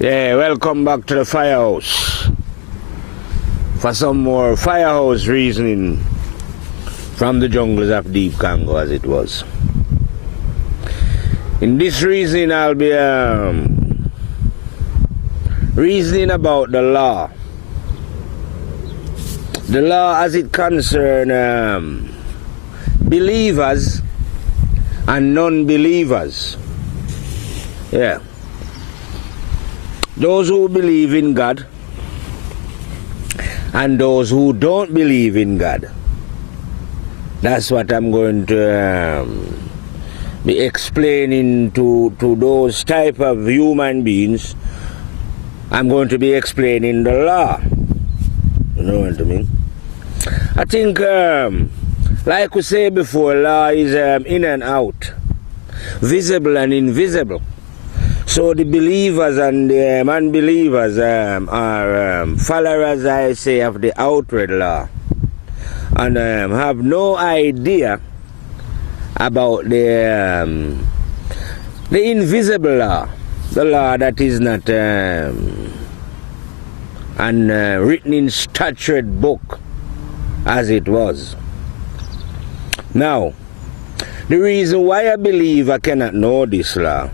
Yeah, welcome back to the firehouse for some more firehouse reasoning from the jungles of deep Congo, as it was. In this reasoning, I'll be reasoning about the law. The law as it concerns believers and non-believers. Yeah. Those who believe in God and those who don't believe in God. That's what I'm going to be explaining to those type of human beings. I'm going to be explaining the law. You know what I mean? I think, like we say before, law is in and out, visible and invisible. So the believers and the unbelievers are followers, I say, of the outward law, and have no idea about the invisible law, the law that is not written in statured book, as it was. Now, the reason why a believer cannot know this law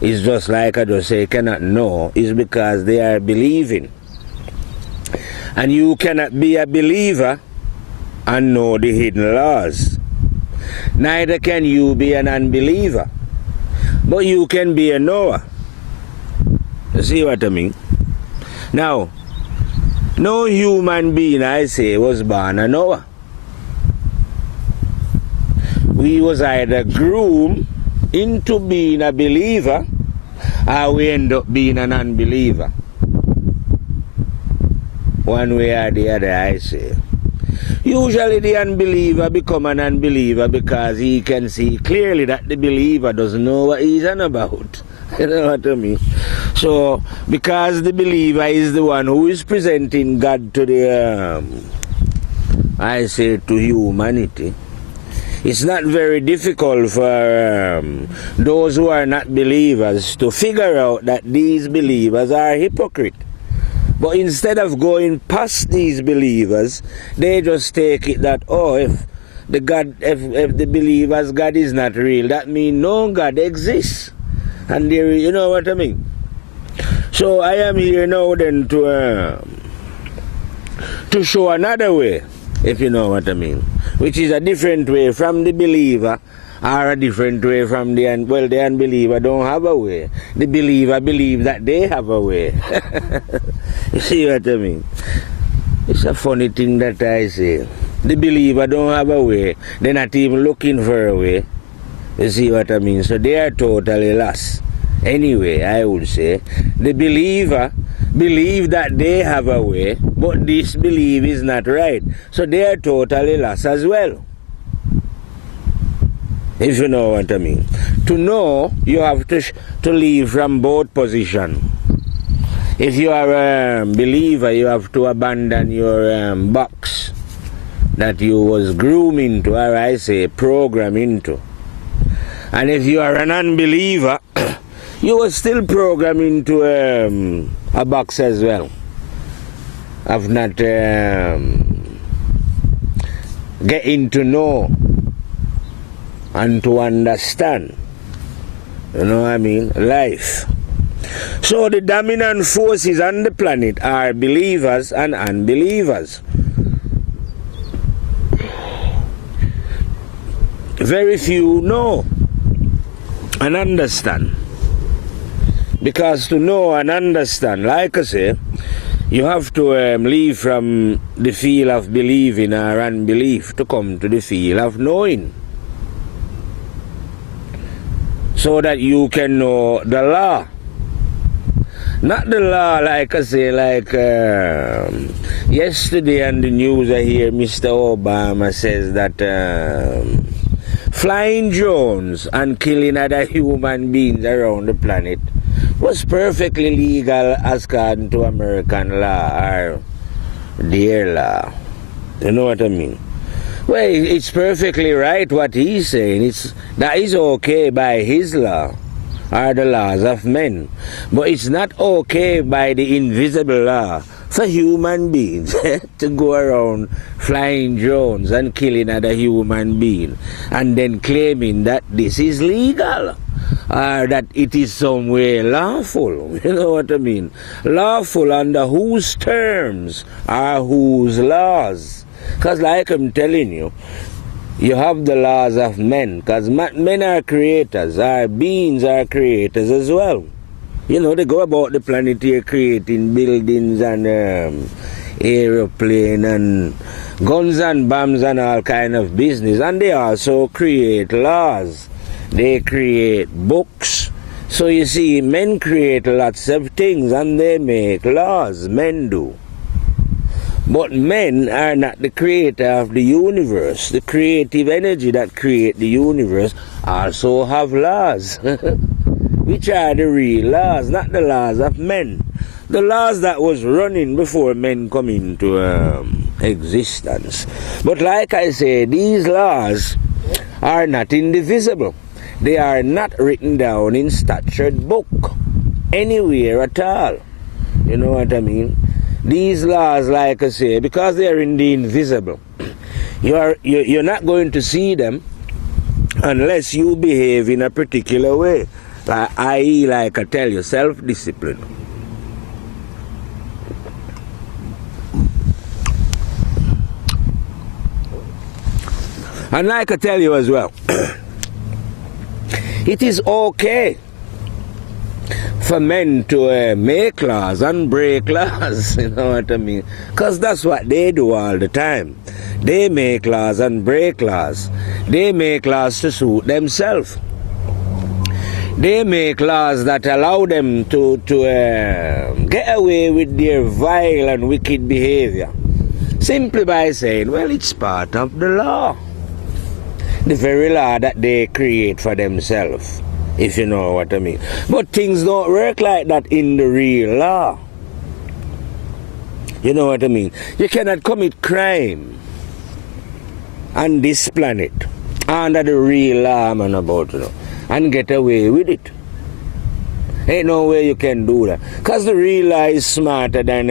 is just like I just say cannot know, is because they are believing. And you cannot be a believer and know the hidden laws. Neither can you be an unbeliever. But you can be a knower. You see what I mean? Now, no human being, I say, was born a knower. We was either groomed into being a believer, or we end up being an unbeliever. One way or the other, I say. Usually the unbeliever become an unbeliever because he can see clearly that the believer doesn't know what he's on about. You know what I mean? So, because the believer is the one who is presenting God to the, I say, to humanity, it's not very difficult for those who are not believers to figure out that these believers are hypocrites. But instead of going past these believers, they just take it that, oh, if the believers' God is not real, that means no God exists. And there, you know what I mean? So I am here now then to show another way, if you know what I mean, which is a different way from the believer, or a different way from the unbeliever don't have a way. The believer believes that they have a way. You see what I mean? It's a funny thing that I say. The believer don't have a way. They're not even looking for a way. You see what I mean? So they are totally lost. Anyway, I would say, the believer believe that they have a way, but this belief is not right. So they are totally lost as well. If you know what I mean. To know, you have to leave from both positions. If you are a believer, you have to abandon your box that you was groomed into, or I say, programmed into. And if you are an unbeliever, you were still programmed into a box as well, of not getting to know and to understand, you know what I mean, life. So the dominant forces on the planet are believers and unbelievers. Very few know and understand. Because to know and understand, like I say, you have to leave from the field of believing or unbelief to come to the field of knowing. So that you can know the law. Not the law, like I say, like yesterday on the news I hear Mr. Obama says that flying drones and killing other human beings around the planet was perfectly legal as according to American law or their law. You know what I mean? Well, it's perfectly right what he's saying. That is okay by his law. are the laws of men. But it's not okay by the invisible law for human beings to go around flying drones and killing other human beings and then claiming that this is legal or that it is some way lawful. You know what I mean? Lawful under whose terms or whose laws? Because like I'm telling you, you have the laws of men, because men are creators, our beings are creators as well. You know, they go about the planet here creating buildings and aeroplane and guns and bombs and all kind of business. And they also create laws. They create books. So you see, men create lots of things and they make laws. Men do. But men are not the creator of the universe. The creative energy that create the universe also have laws. Which are the real laws, not the laws of men. The laws that was running before men come into existence. But like I say, these laws are not indivisible. They are not written down in statured book anywhere at all. You know what I mean? These laws, like I say, because they are in the invisible, you're not going to see them unless you behave in a particular way. I.e., like I tell you, self-discipline. And like I tell you as well, it is okay for men to make laws and break laws, you know what I mean? Because that's what they do all the time. They make laws and break laws. They make laws to suit themselves. They make laws that allow them to get away with their vile and wicked behavior. Simply by saying, well, it's part of the law. The very law that they create for themselves, if you know what I mean. But things don't work like that in the real law. You know what I mean? You cannot commit crime on this planet under the real law I'm about to know, and get away with it. Ain't no way you can do that. Because the real law is smarter than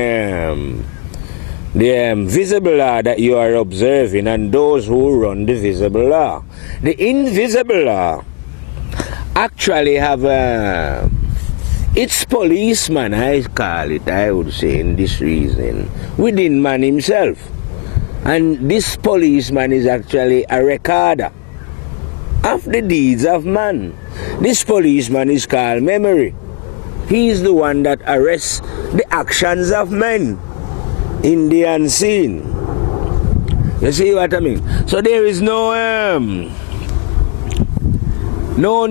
the visible law that you are observing and those who run the visible law. The invisible law actually have its policeman, I call it, I would say, in this reasoning, within man himself. And this policeman is actually a recorder of the deeds of man. This policeman is called memory. He is the one that arrests the actions of men in the unseen. You see what I mean? So there is no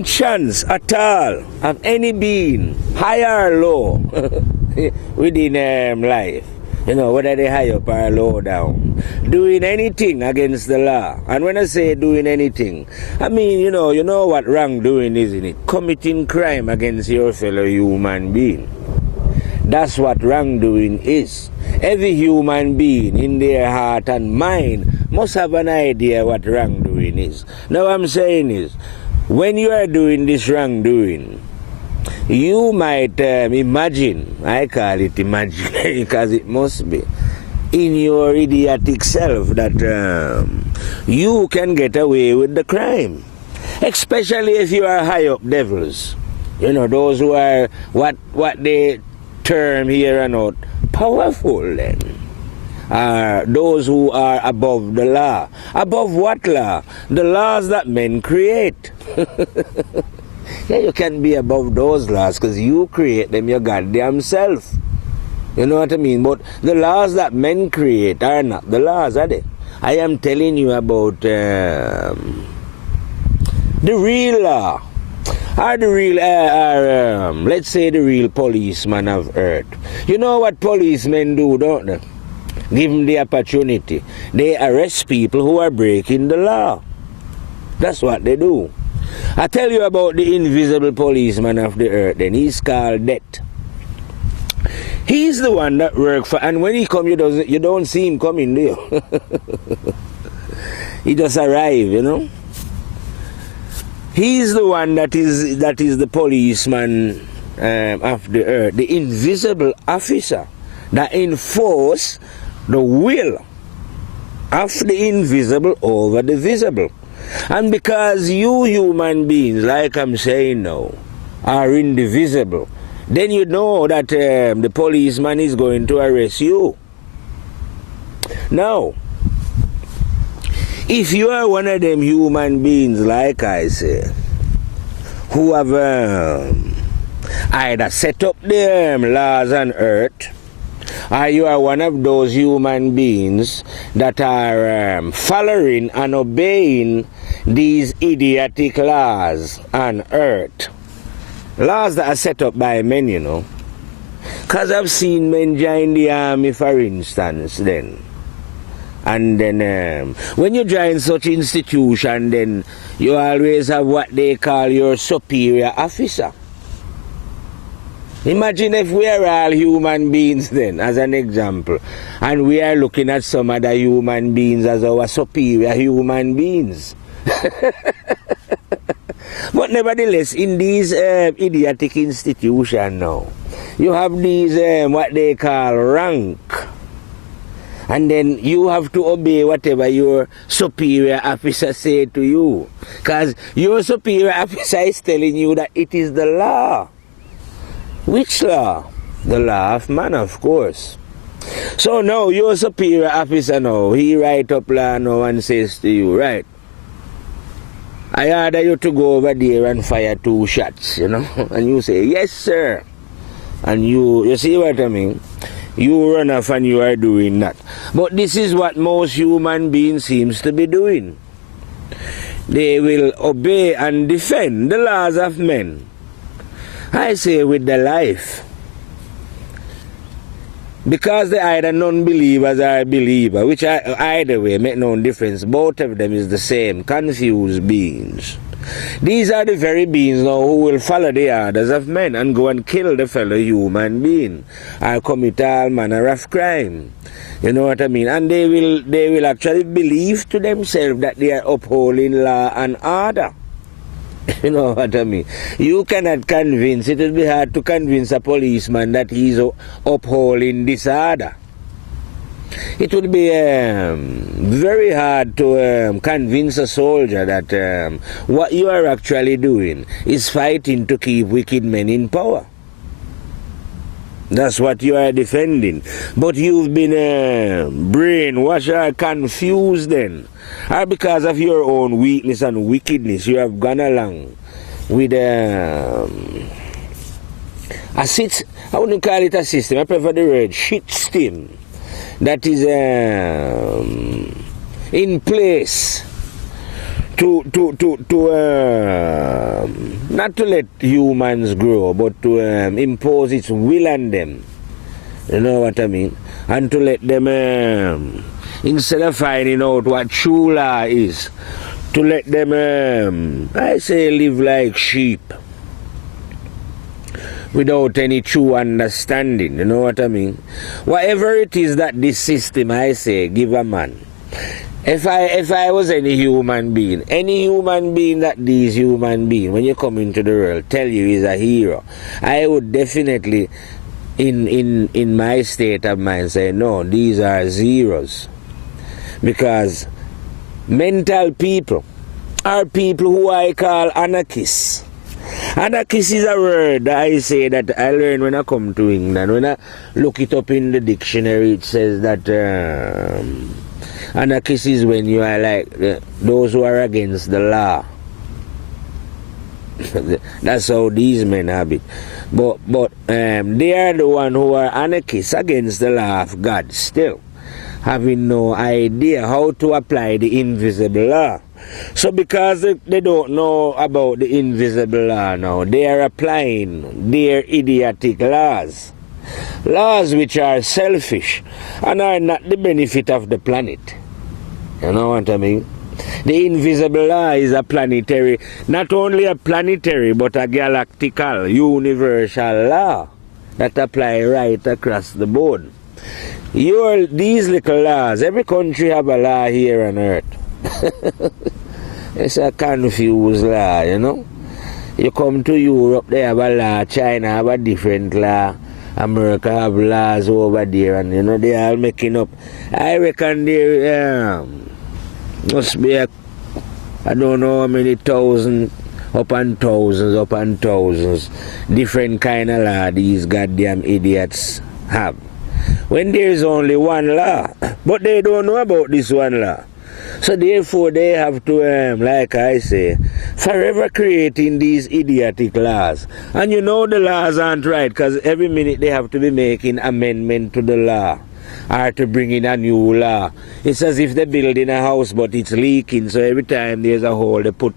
chance at all of any being, high or low, within life. You know, whether they high up or low down, doing anything against the law. And when I say doing anything, I mean, you know what wrongdoing is, isn't it? Committing crime against your fellow human being. That's what wrongdoing is. Every human being in their heart and mind must have an idea what wrongdoing is. Now what I'm saying is, when you are doing this wrongdoing, you might imagine, I call it imagine because it must be, in your idiotic self that you can get away with the crime. Especially if you are high up devils. You know, those who are what they term here and out powerful then. Those who are above the law. Above what law? The laws that men create. Yeah, you can be above those laws because you create them your goddamn self. You know what I mean? But the laws that men create are not the laws, are they? I am telling you about the real law. Are the real, let's say the real policeman of earth. You know what policemen do, don't they? Give them the opportunity. They arrest people who are breaking the law. That's what they do. I tell you about the invisible policeman of the earth, then he's called Death. He's the one that works for, and when he comes, you don't see him coming, do you? He just arrive, you know. He's the one that is the policeman of the earth, the invisible officer that enforce the will of the invisible over the visible. And because you human beings, like I'm saying now, are indivisible, then you know that the policeman is going to arrest you. Now, if you are one of them human beings, like I say, who have either set up the laws on earth, or you are one of those human beings that are following and obeying these idiotic laws on earth, laws that are set up by men, you know. Because I've seen men join the army, for instance, then. And then when you join such institution, then you always have what they call your superior officer. Imagine if we are all human beings then, as an example, and we are looking at some other human beings as our superior human beings. But nevertheless, in these idiotic institutions now, you have these what they call rank. And then you have to obey whatever your superior officer say to you. Because your superior officer is telling you that it is the law. Which law? The law of man, of course. So now your superior officer now, he write up law now and says to you, right, I order you to go over there and fire 2 shots, you know. And you say, yes, sir. And you see what I mean? You run off and you are doing that. But this is what most human beings seems to be doing. They will obey and defend the laws of men. I say with their life. Because they're either non-believers or believers, which either way make no difference. Both of them is the same, confused beings. These are the very beings now who will follow the orders of men and go and kill the fellow human being or commit all manner of crime. You know what I mean? And they will actually believe to themselves that they are upholding law and order. You know what I mean? You cannot convince, it will be hard to convince a policeman that he's upholding disorder. It would be very hard to convince a soldier that what you are actually doing is fighting to keep wicked men in power. That's what you are defending. But you've been brainwashed or confused then. Or because of your own weakness and wickedness, you have gone along with a system. I wouldn't call it a system. I prefer the word shit system. That is in place to not to let humans grow, but to impose its will on them. You know what I mean? And to let them, instead of finding out what true law is, to let them, I say, live like sheep without any true understanding. You know what I mean? Whatever it is that this system, I say, give a man. If I was any human being that these human beings, when you come into the world, tell you is a hero, I would definitely, in my state of mind, say, no, these are zeros. Because mental people are people who I call anarchists. Anarchist is a word that I say that I learned when I come to England. When I look it up in the dictionary, it says that anarchist is when you are like those who are against the law. That's how these men have it. But they are the one who are anarchists against the law of God still, having no idea how to apply the invisible law. So because they don't know about the invisible law now, they are applying their idiotic laws. Laws which are selfish and are not the benefit of the planet. You know what I mean? The invisible law is a planetary, not only a planetary, but a galactical, universal law that apply right across the board. These little laws, every country have a law here on earth. It's a confused law, you know. You come to Europe, they have a law. China have a different law. America have laws over there, and you know they are making up. I reckon there must be I don't know how many thousands upon thousands different kind of law these goddamn idiots have. When there is only one law, but they don't know about this one law. So therefore they have to, like I say, forever creating these idiotic laws. And you know the laws aren't right, because every minute they have to be making amendment to the law or to bring in a new law. It's as if they're building a house but it's leaking, so every time there's a hole they go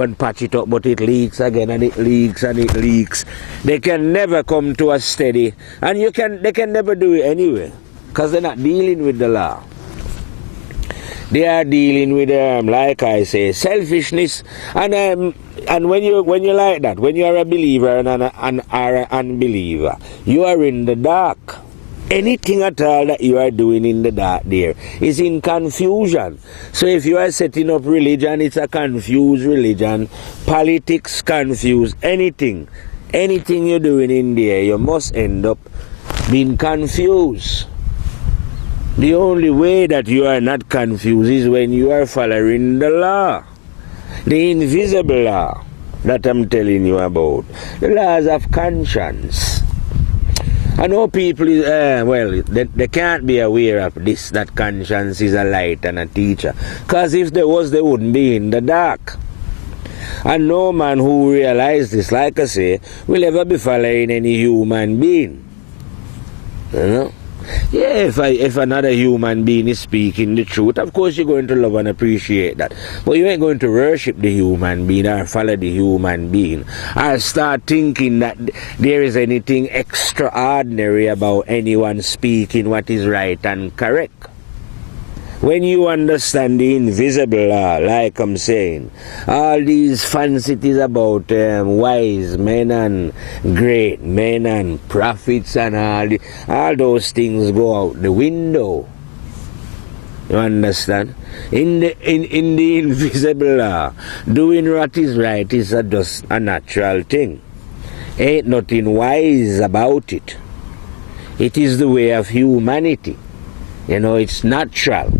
and patch it up, but it leaks again and it leaks and it leaks. They can never come to a steady, and they can never do it anyway, because they're not dealing with the law. They are dealing with, like I say, selfishness, and when you like that, when you are a believer and an unbeliever, you are in the dark. Anything at all that you are doing in the dark there is in confusion. So if you are setting up religion, it's a confused religion. Politics confused. Anything you're doing in there, you must end up being confused. The only way that you are not confused is when you are following the law, the invisible law that I'm telling you about, the laws of conscience. I know people, they can't be aware of this, that conscience is a light and a teacher, because if there was, they wouldn't be in the dark. And no man who realizes this, like I say, will ever be following any human being. You know? Yeah, if another human being is speaking the truth, of course you're going to love and appreciate that. But you ain't going to worship the human being or follow the human being or start thinking that there is anything extraordinary about anyone speaking what is right and correct. When you understand the invisible law, like I'm saying, all these fancies about wise men and great men and prophets and all those things go out the window. You understand? In the invisible law, doing what is right is just a natural thing. Ain't nothing wise about it. It is the way of humanity. You know, it's natural.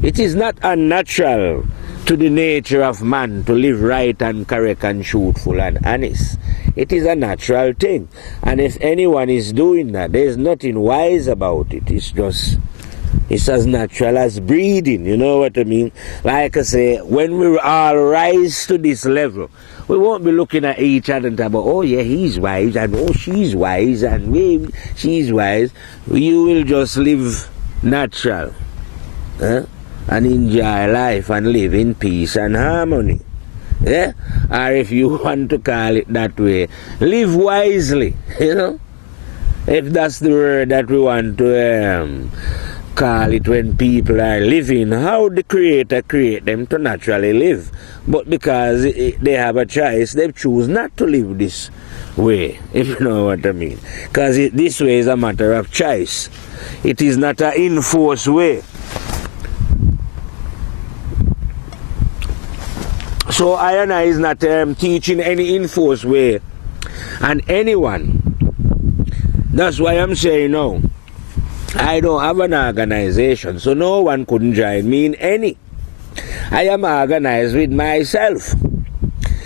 It is not unnatural to the nature of man to live right and correct and truthful and honest. It is a natural thing. And if anyone is doing that, there is nothing wise about it. It's as natural as breathing, you know what I mean? Like I say, when we all rise to this level, we won't be looking at each other and talk about, oh yeah, he's wise, and oh, she's wise, and she's wise. You will just live natural. And enjoy life and live in peace and harmony. Yeah? Or if you want to call it that way, live wisely, you know? If that's the word that we want to call it when people are living, how the Creator create them to naturally live. But because they have a choice, they choose not to live this way, if you know what I mean. Because this way is a matter of choice. It is not an enforced way. So I is not teaching any enforced way. And anyone, that's why I'm saying no. I don't have an organization, so no one couldn't join me in any. I am organized with myself.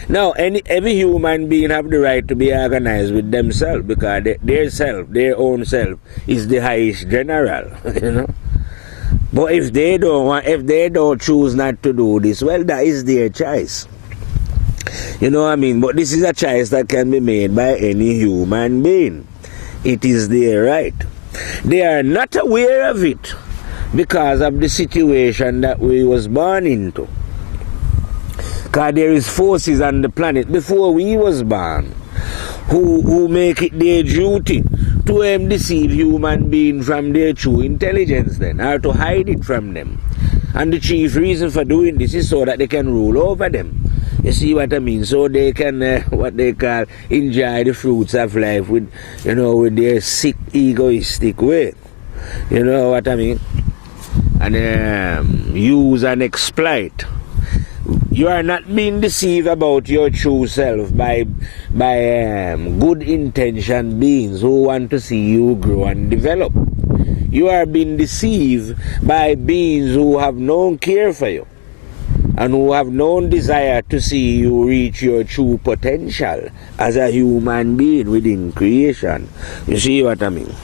Now, every human being have the right to be organized with themselves, because their own self, is the highest general, you know. But if they don't choose not to do this, well, that is their choice. You know what I mean? But this is a choice that can be made by any human being. It is their right. They are not aware of it because of the situation that we was born into. Because there is forces on the planet before we was born who make it their duty to deceive human beings from their true intelligence then, or to hide it from them. And the chief reason for doing this is so that they can rule over them. You see what I mean? So they can, what they call, enjoy the fruits of life with their sick, egoistic way. You know what I mean? And use and exploit You are not being deceived about your true self by good intentioned beings who want to see you grow and develop. You are being deceived by beings who have no care for you and who have no desire to see you reach your true potential as a human being within creation. You see what I mean?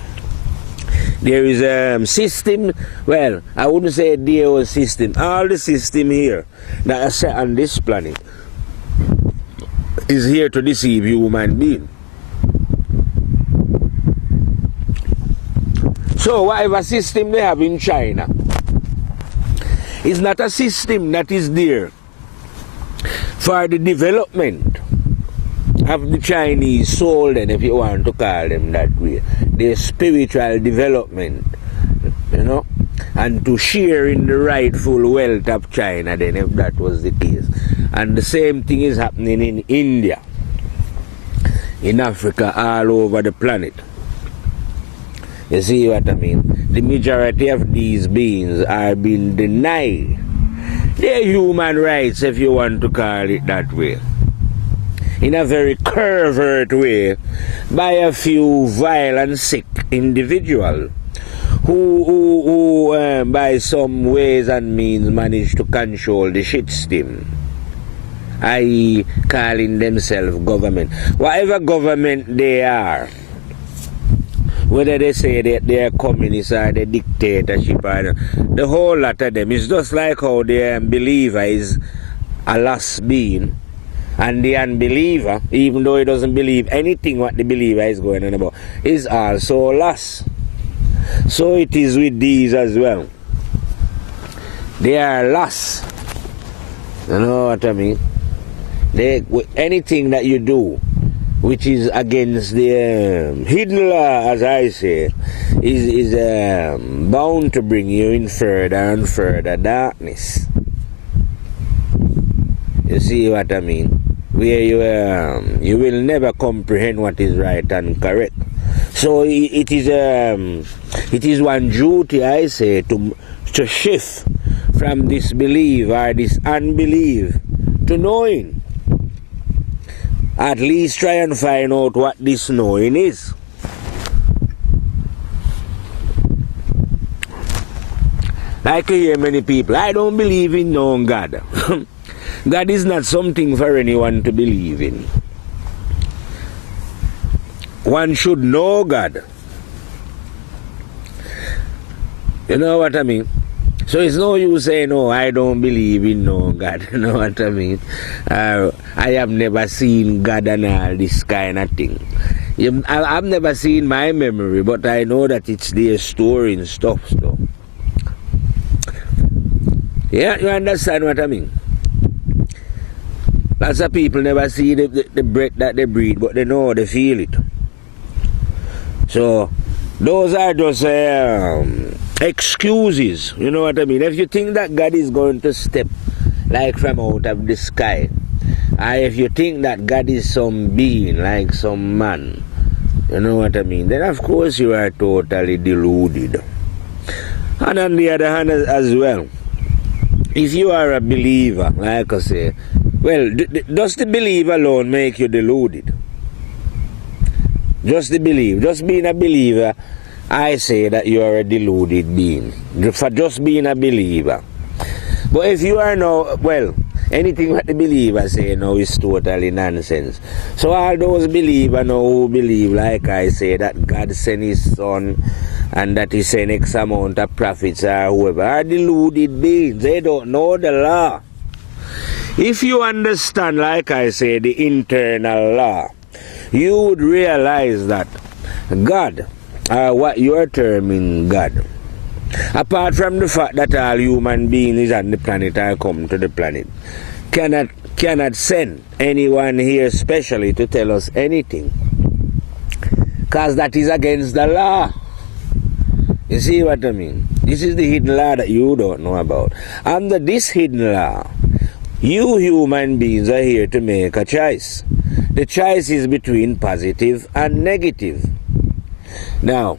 There is a system, well, I wouldn't say there was system. All the system here that are set on this planet is here to deceive human being. So whatever system they have in China is not a system that is there for the development of the Chinese soul, then, if you want to call them that way, their spiritual development, you know, and to share in the rightful wealth of China, then, if that was the case. And the same thing is happening in India, in Africa, all over the planet. You see what I mean? The majority of these beings are being denied their human rights, if you want to call it that way, in a very covert way, by a few vile and sick individuals who by some ways and means manage to control the shit steam, i.e. calling themselves government. Whatever government they are, whether they say that they are communists or the dictatorship, or the whole lot of them, is just like how the unbeliever is a lost being, and the unbeliever, even though he doesn't believe anything what the believer is going on about, is also lost. So it is with these as well. They are lost. You know what I mean? Anything that you do which is against the hidden law, as I say, is bound to bring you in further and further darkness. You see what I mean? Where you will never comprehend what is right and correct. So it is one duty, I say, to shift from disbelief or this unbelief to knowing. At least try and find out what this knowing is. Like you hear many people, I don't believe in no God. God is not something for anyone to believe in. One should know God. You know what I mean? So it's no use saying, no, I don't believe in no God. You know what I mean? I have never seen God and all this kind of thing. I've never seen my memory, but I know that it's there storing stuff. So. Yeah, you understand what I mean? Lots of people never see the breath that they breathe, but they know they feel it. So, those are just excuses, you know what I mean? If you think that God is going to step like from out of the sky, or if you think that God is some being, like some man, you know what I mean, then of course you are totally deluded. And on the other hand as well, if you are a believer, like I say, well, does the belief alone make you deluded? Just the belief, just being a believer, I say that you are a deluded being for just being a believer. But if you are now, well, anything what the believer say now is totally nonsense. So all those believers now who believe, like I say, that God sent his son and that he sent X amount of prophets or whoever, are deluded beings. They don't know the law. If you understand, like I say, the internal law, you would realize that God, what you are terming God, apart from the fact that all human beings on the planet are come to the planet, cannot send anyone here specially to tell us anything, because that is against the law. You see what I mean? This is the hidden law that you don't know about. Under this hidden law, you human beings are here to make a choice. The choice is between positive and negative. Now,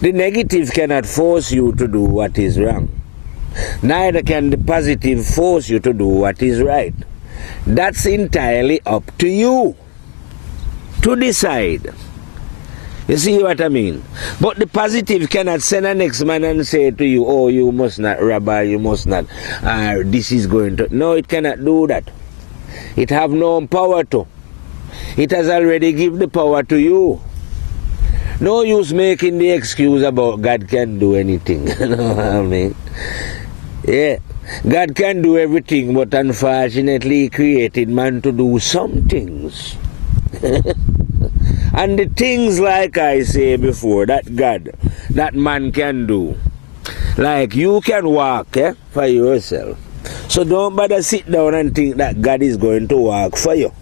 the negative cannot force you to do what is wrong. Neither can the positive force you to do what is right. That's entirely up to you to decide. You see what I mean? But the positive cannot send a next man and say to you, oh, you must not rob, or you must not, this is going to... No, it cannot do that. It have no power to. It has already given the power to you. No use making the excuse about God can do anything. You know what I mean? Yeah. God can do everything, but unfortunately He created man to do some things. And the things, like I say before, that God, that man can do, like you can walk for yourself. So don't bother sit down and think that God is going to walk for you.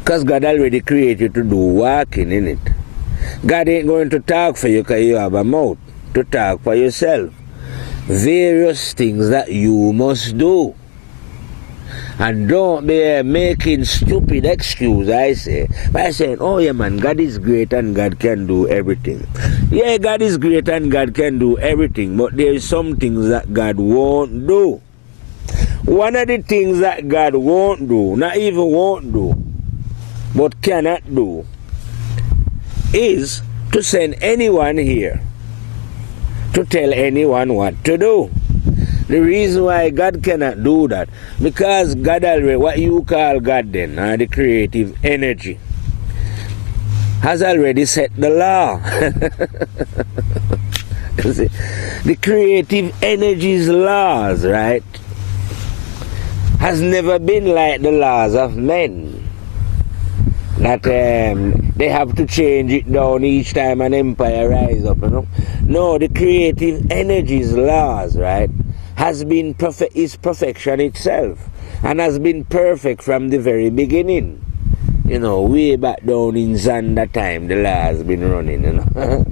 Because God already created you to do walking, in it. God ain't going to talk for you because you have a mouth to talk for yourself. Various things that you must do. And don't be making stupid excuse, I say, by saying, oh yeah man, God is great and God can do everything. Yeah, God is great and God can do everything, but there is some things that God won't do. One of the things that God won't do, not even won't do, but cannot do, is to send anyone here to tell anyone what to do. The reason why God cannot do that, because God already, what you call God then, the creative energy, has already set the law. You see, the creative energy's laws, right, has never been like the laws of men. That they have to change it down each time an empire rises up, you know. No, the creative energy's laws, right, has been is perfection itself, and has been perfect from the very beginning. You know, way back down in Zanda time, the law has been running, you know.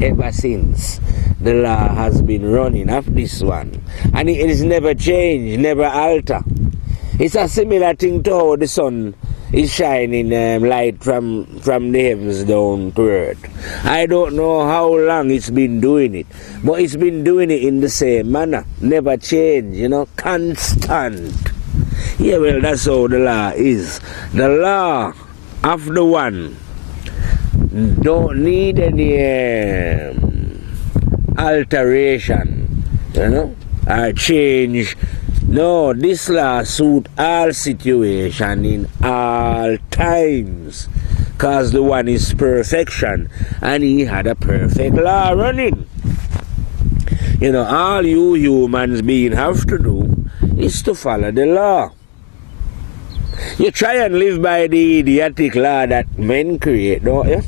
Ever since, the law has been running of this one. And it is never changed, never alter. It's a similar thing to how the sun is shining light from the heavens down to earth. I don't know how long it's been doing it, but it's been doing it in the same manner, never change, you know, constant. Yeah, well, that's how the law is. The law of the one don't need any alteration, you know, or change. No, this law suit all situation in all times, because the one is perfection, and He had a perfect law running. You know, all you humans being have to do is to follow the law. You try and live by the idiotic law that men create, don't you?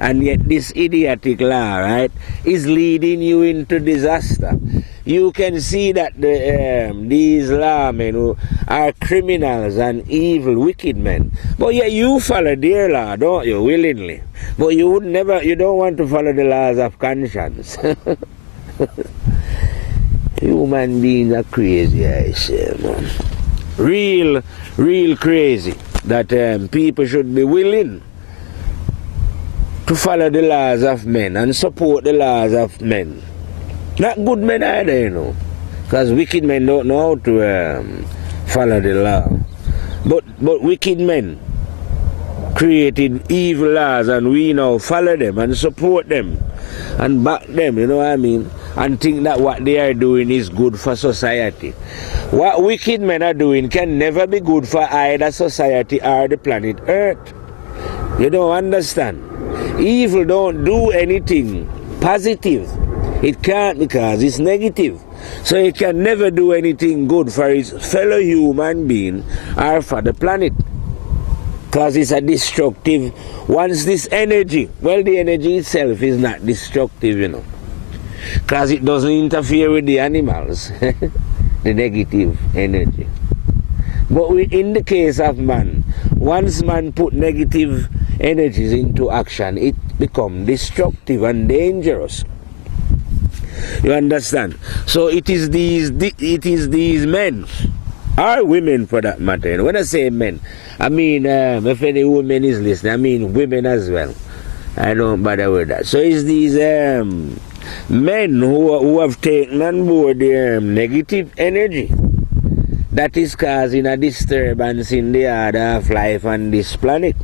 And yet this idiotic law, right, is leading you into disaster. You can see that these lawmen who are criminals and evil, wicked men. But yet you follow their law, don't you, willingly? But you would never, you don't want to follow the laws of conscience. Human beings are crazy, I say, man. Real crazy. That people should be willing to follow the laws of men and support the laws of men. Not good men either, you know, because wicked men don't know how to follow the law. But wicked men created evil laws, and we now follow them and support them and back them, you know what I mean, and think that what they are doing is good for society. What wicked men are doing can never be good for either society or the planet Earth. You don't understand? Evil don't do anything positive. It can't, because it's negative. So it can never do anything good for its fellow human being or for the planet. Because it's a destructive. Once this energy, well, the energy itself is not destructive, you know. Because it doesn't interfere with the animals. The negative energy. But in the case of man, once man put negative energies into action, it becomes destructive and dangerous. You understand? So it is these men, or women for that matter. And when I say men, I mean, if any woman is listening, I mean women as well. I don't bother with that. So it's these Men who have taken on board the negative energy that is causing a disturbance in the order of life on this planet.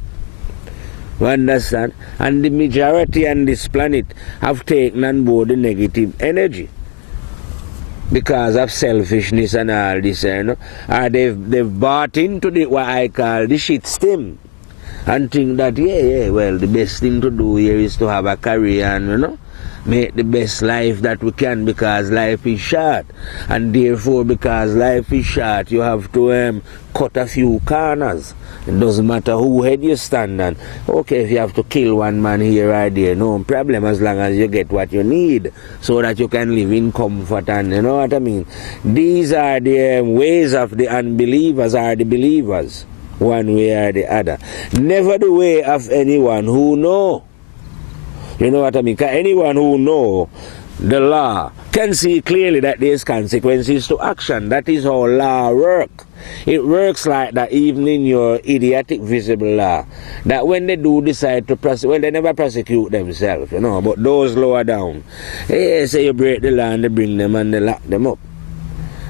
You understand? And the majority on this planet have taken on board the negative energy because of selfishness and all this, you know. Or they've bought into what I call the shit stem and think that, well, the best thing to do here is to have a career and, you know, make the best life that we can, because life is short, and therefore because life is short you have to cut a few corners. It doesn't matter who head you stand on. Okay, if you have to kill one man here or there, no problem, as long as you get what you need so that you can live in comfort, and you know what I mean. These are the ways of the unbelievers or the believers, one way or the other. Never the way of anyone who know. You know what I mean? Because anyone who know the law can see clearly that there's consequences to action. That is how law works. It works like that even in your idiotic visible law. That when they do decide to prosecute, well, they never prosecute themselves, you know, but those lower down, say you break the law and they bring them and they lock them up.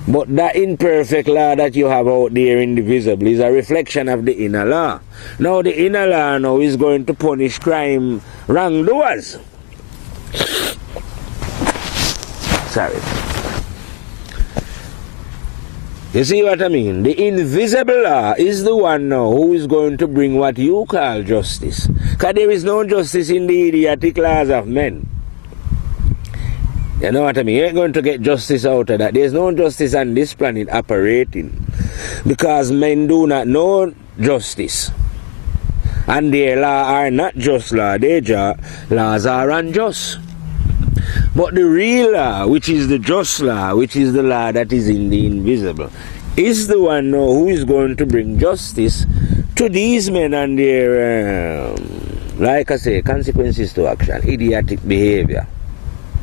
But that imperfect law that you have out there in the visible is a reflection of the inner law. Now the inner law now is going to punish crime wrongdoers. Sorry. You see what I mean? The invisible law is the one now who is going to bring what you call justice. Because there is no justice in the idiotic laws of men. You know what I mean? You ain't going to get justice out of that. There's no justice on this planet operating because men do not know justice. And their law are not just law. Their laws are unjust. But the real law, which is the just law, which is the law that is in the invisible, is the one now who is going to bring justice to these men and their, like I say, consequences to action, idiotic behavior.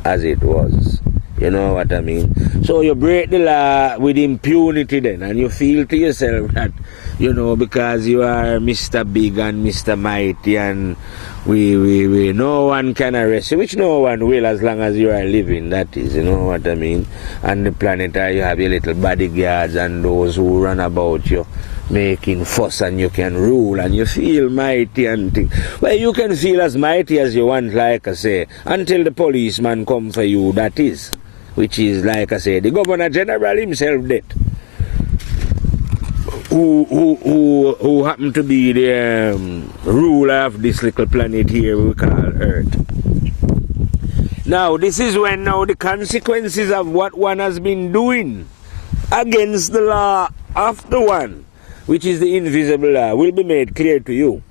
As it was. You know what I mean? So you break the law with impunity then, and you feel to yourself that, you know, because you are Mr. Big and Mr. Mighty and we no one can arrest you, which no one will as long as you are living, that is, you know what I mean? And the planet, you have your little bodyguards and those who run about you making fuss, and you can rule and you feel mighty and things. Well, you can feel as mighty as you want, like I say, until the policeman come for you, that is. Which is, like I say, the Governor General himself did. Who happened to be the ruler of this little planet here we call Earth. Now, this is when now the consequences of what one has been doing against the law of the one, which is the invisible law, will be made clear to you.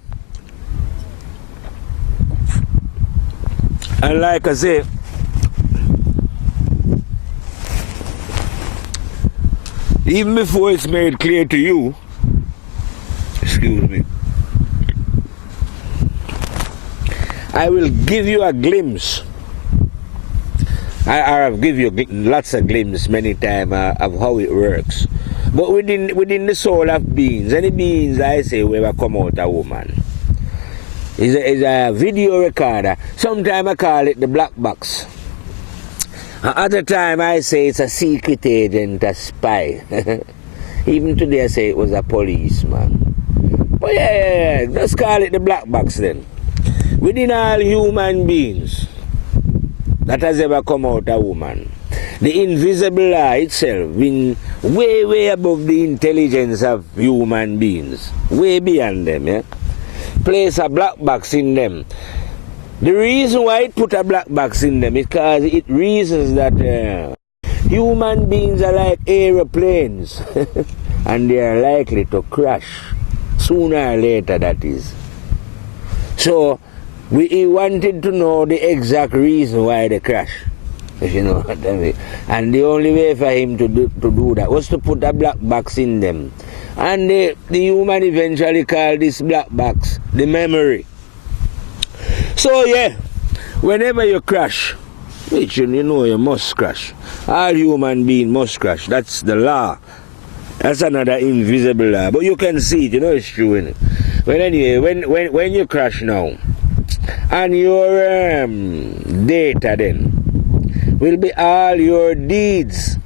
And like I say, even before it's made clear to you, excuse me, I will give you a glimpse. I'll give you lots of glimpses many times of how it works. But within the soul of beings, any beings I say will ever come out a woman, is a video recorder. Sometimes I call it the black box. Other time I say it's a secret agent, a spy. Even today I say it was a policeman. But yeah, let's call it the black box then. Within all human beings that has ever come out a woman, the invisible law itself being way above the intelligence of human beings, way beyond them, yeah? Place a black box in them. The reason why it put a black box in them is because it reasons that human beings are like aeroplanes and they are likely to crash sooner or later, that is. So he wanted to know the exact reason why they crash, if you know what I mean. And the only way for him to do that was to put a black box in them. And the human eventually called this black box the memory. So yeah, whenever you crash, which you know you must crash, all human beings must crash. That's the law. That's another invisible law. But you can see it, you know it's true, isn't it? Well anyway, when you crash now, and your data then will be all your deeds.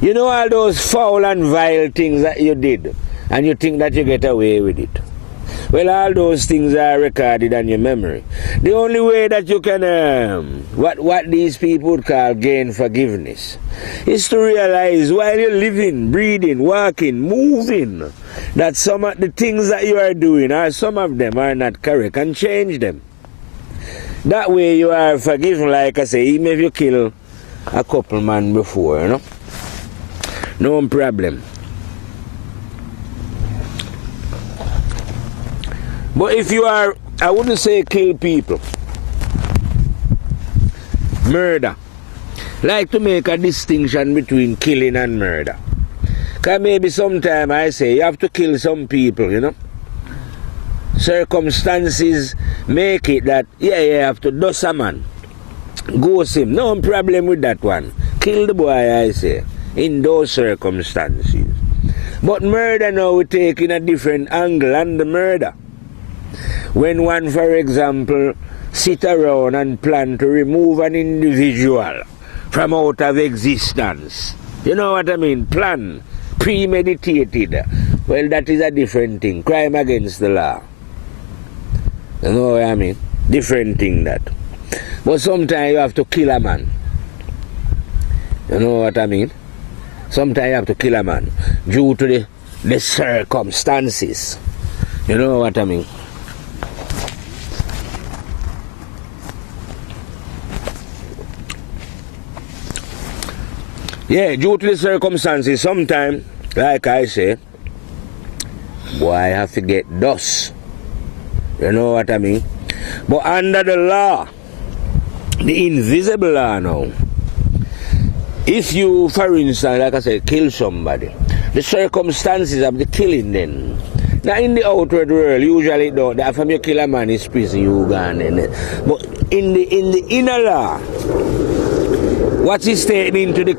You know all those foul and vile things that you did, and you think that you get away with it. Well, all those things are recorded on your memory. The only way that you can, what these people would call gain forgiveness, is to realize while you're living, breathing, walking, moving, that some of the things that you are doing, or some of them are not correct, and change them. That way you are forgiven, like I say, even if you kill a couple man before, you know. No problem. But if you are, I wouldn't say kill people, murder. Like to make a distinction between killing and murder. Because maybe sometime I say you have to kill some people, you know. Circumstances make it that, you have to dust a man, ghost him. No problem with that one. Kill the boy, I say, in those circumstances. But murder now we take in a different angle, and the murder. When one, for example, sit around and plan to remove an individual from out of existence. You know what I mean? Plan, premeditated. Well, that is a different thing. Crime against the law. You know what I mean? Different thing that. But sometimes you have to kill a man. You know what I mean? Sometimes you have to kill a man due to the circumstances. You know what I mean? Yeah, due to the circumstances, sometimes, like I say, boy, I have to get dust. You know what I mean? But under the law, the invisible law now, if you, for instance, like I said, kill somebody, the circumstances of the killing then, now in the outward world, usually though, that from you kill a man is prison, you gone then. But in the inner law, what is taken into the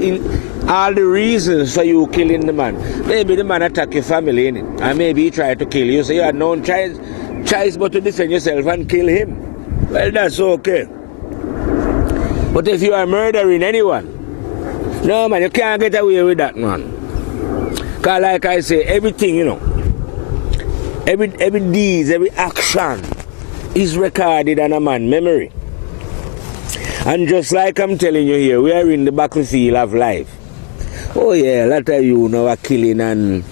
in all the reasons for you killing the man. Maybe the man attack your family, innit? And maybe he tried to kill you, so you had no choice but to defend yourself and kill him. Well, that's okay. But if you are murdering anyone, no man, you can't get away with that, man. Because like I say, everything, you know, every deed, every action is recorded on a man's memory. And just like I'm telling you here, we are in the battlefield of life. Oh yeah, a lot of you now are killing and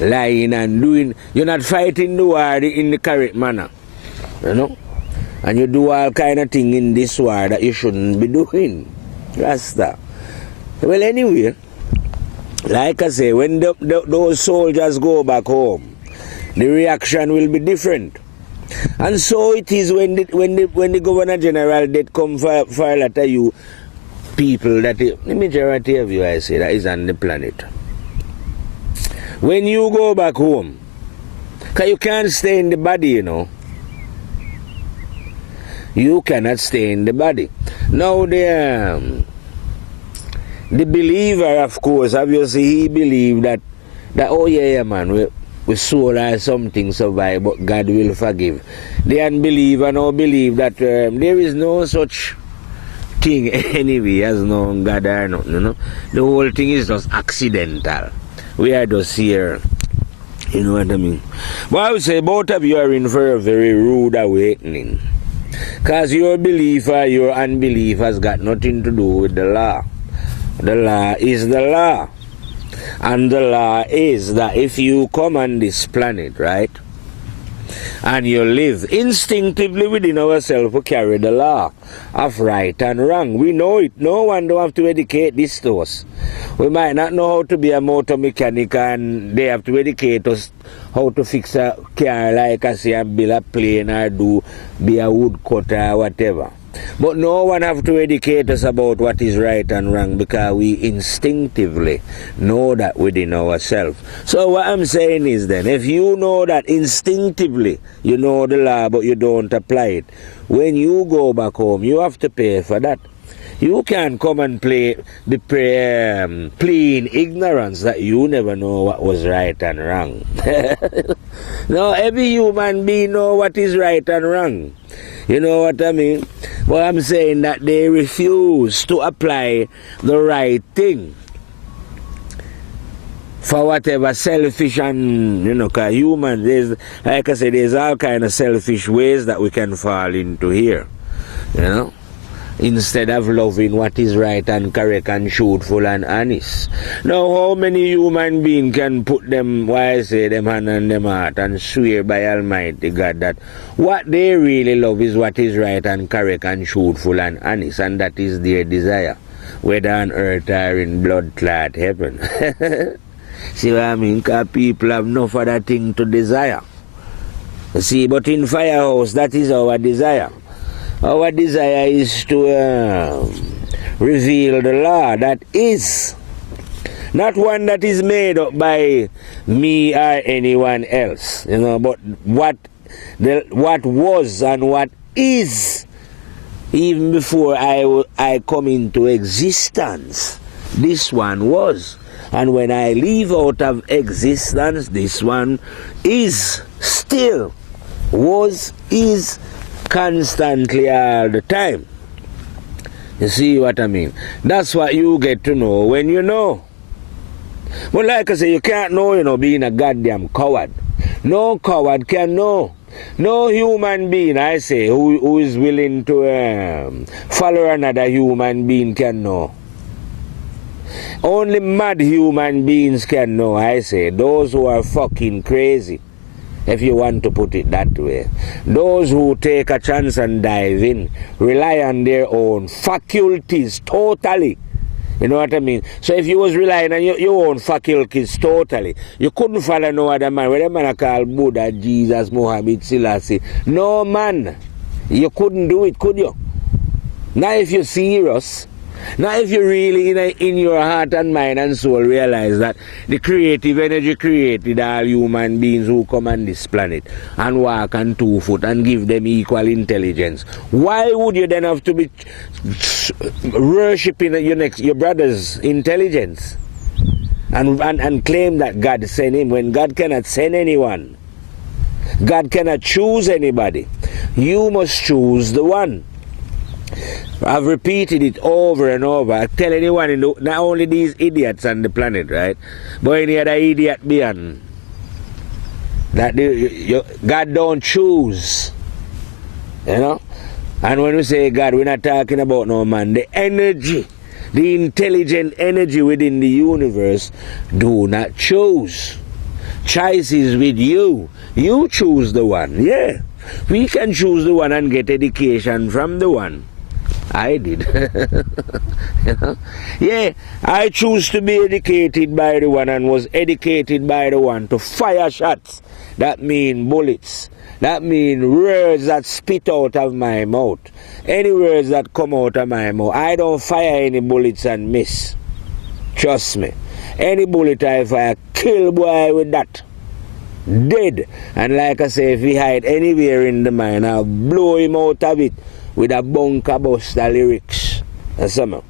lying and doing. You're not fighting the war in the correct manner, you know. And you do all kind of thing in this war that you shouldn't be doing. Rasta. Well, anyway, like I say, when those soldiers go back home, the reaction will be different. And so it is when the Governor General did come for a lot of you people, that the majority of you, I say, that is on the planet. When you go back home, because you can't stay in the body, you know. You cannot stay in the body. Now the believer, of course, obviously he believed that oh yeah man, we soul or something survive, but God will forgive. The unbeliever now believe that there is no such thing anyway as no God or nothing, you know. The whole thing is just accidental. We are just here. You know what I mean? But I would say both of you are in for a very rude awakening. Because your belief or your unbelief has got nothing to do with the law. The law is the law. And the law is that if you come on this planet, right, and you live instinctively within ourselves, we carry the law of right and wrong. We know it. No one don't have to educate this to us. We might not know how to be a motor mechanic, and they have to educate us how to fix a car, like I say, and build a plane or be a woodcutter or whatever. But no one have to educate us about what is right and wrong, because we instinctively know that within ourselves. So what I'm saying is then, if you know that instinctively, you know the law but you don't apply it, when you go back home, you have to pay for that. You can't come and play in ignorance that you never know what was right and wrong. No, every human being know what is right and wrong. You know what I mean? But But I'm saying that they refuse to apply the right thing for whatever selfish and, cause human, there's, like I said, there's all kind of selfish ways that we can fall into here, instead of loving what is right and correct and truthful and honest. Now, how many human beings can put them, them hand on them heart and swear by Almighty God that what they really love is what is right and correct and truthful and honest, and that is their desire, whether on earth or in blood clot heaven. See what I mean? Because people have enough of that thing to desire. See, but in Firehouse, that is our desire. Our desire is to reveal the law that is. Not one that is made up by me or anyone else, but what was and what is, even before I come into existence. This one was. And when I leave out of existence, this one is, still, was, is, constantly all the time. You see what I mean? That's what you get to know when you know. But like I say, you can't know, being a goddamn coward. No coward can know. No human being, I say, who is willing to follow another human being can know. Only mad human beings can know, I say. Those who are fucking crazy, if you want to put it that way. Those who take a chance and dive in, rely on their own faculties totally. You know what I mean? So if you was relying on your own faculties totally, you couldn't follow no other man. Whether man call Buddha, Jesus, Muhammad, Selassie. No man. You couldn't do it, could you? Now if you're serious, now if you really in your heart and mind and soul realize that the creative energy created all human beings who come on this planet and walk on 2 foot and give them equal intelligence, why would you then have to be worshipping your brother's intelligence and claim that God sent him when God cannot send anyone? God cannot choose anybody. You must choose the one. I've repeated it over and over. I tell anyone, not only these idiots on the planet, right, but any other idiot beyond, that God don't choose, And when we say God, we're not talking about no man. The energy, the intelligent energy within the universe do not choose. Choice is with you. You choose the one. Yeah, we can choose the one and get education from the one. I did. Yeah, I choose to be educated by the one and was educated by the one to fire shots. That mean bullets. That mean words that spit out of my mouth. Any words that come out of my mouth. I don't fire any bullets and miss. Trust me. Any bullet I fire, kill boy with that. Dead. And like I say, if he hide anywhere in the mind, I'll blow him out of it with a bunker buster lyrics. That's something.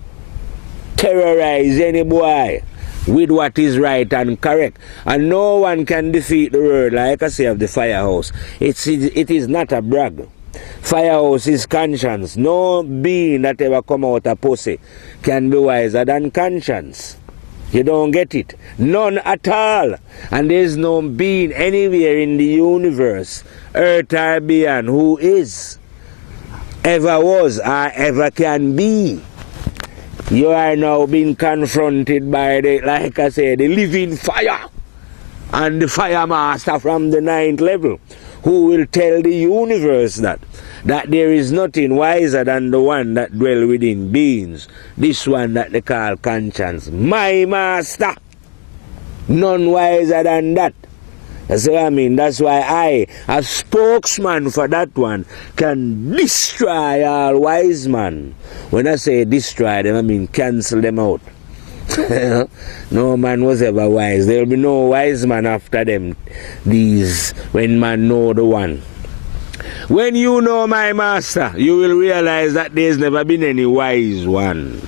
Terrorize any boy with what is right and correct. And no one can defeat the word, like I say, of the Firehouse. It is not a brag. Firehouse is conscience. No being that ever come out of pussy can be wiser than conscience. You don't get it. None at all. And there's no being anywhere in the universe, earth or beyond, who is, ever was, or ever can be. You are now being confronted by like I said, the living fire and the fire master from the 9th level, who will tell the universe that there is nothing wiser than the one that dwell within beings. This one that they call conscience. My master. None wiser than that. That's what I mean. That's why I, a spokesman for that one, can destroy all wise men. When I say destroy them, I mean cancel them out. No man was ever wise. There will be no wise man after them. These, when man know the one. When you know my master, you will realize that there's never been any wise one.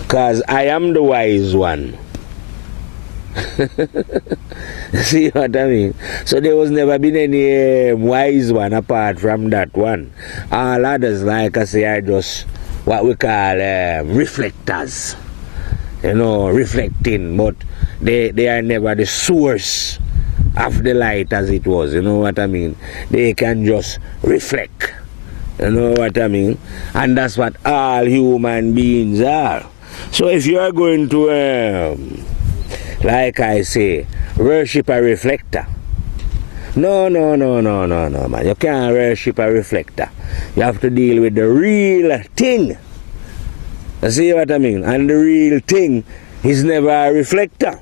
Because I am the wise one. See what I mean? So there was never been any wise one apart from that one. All others, like I say, are just what we call reflectors. You know, reflecting, but they are never the source of the light as it was. You know what I mean? They can just reflect. You know what I mean? And that's what all human beings are. So if you are going to, like I say, worship a reflector, no, man. You can't worship a reflector. You have to deal with the real thing. You see what I mean? And the real thing is never a reflector.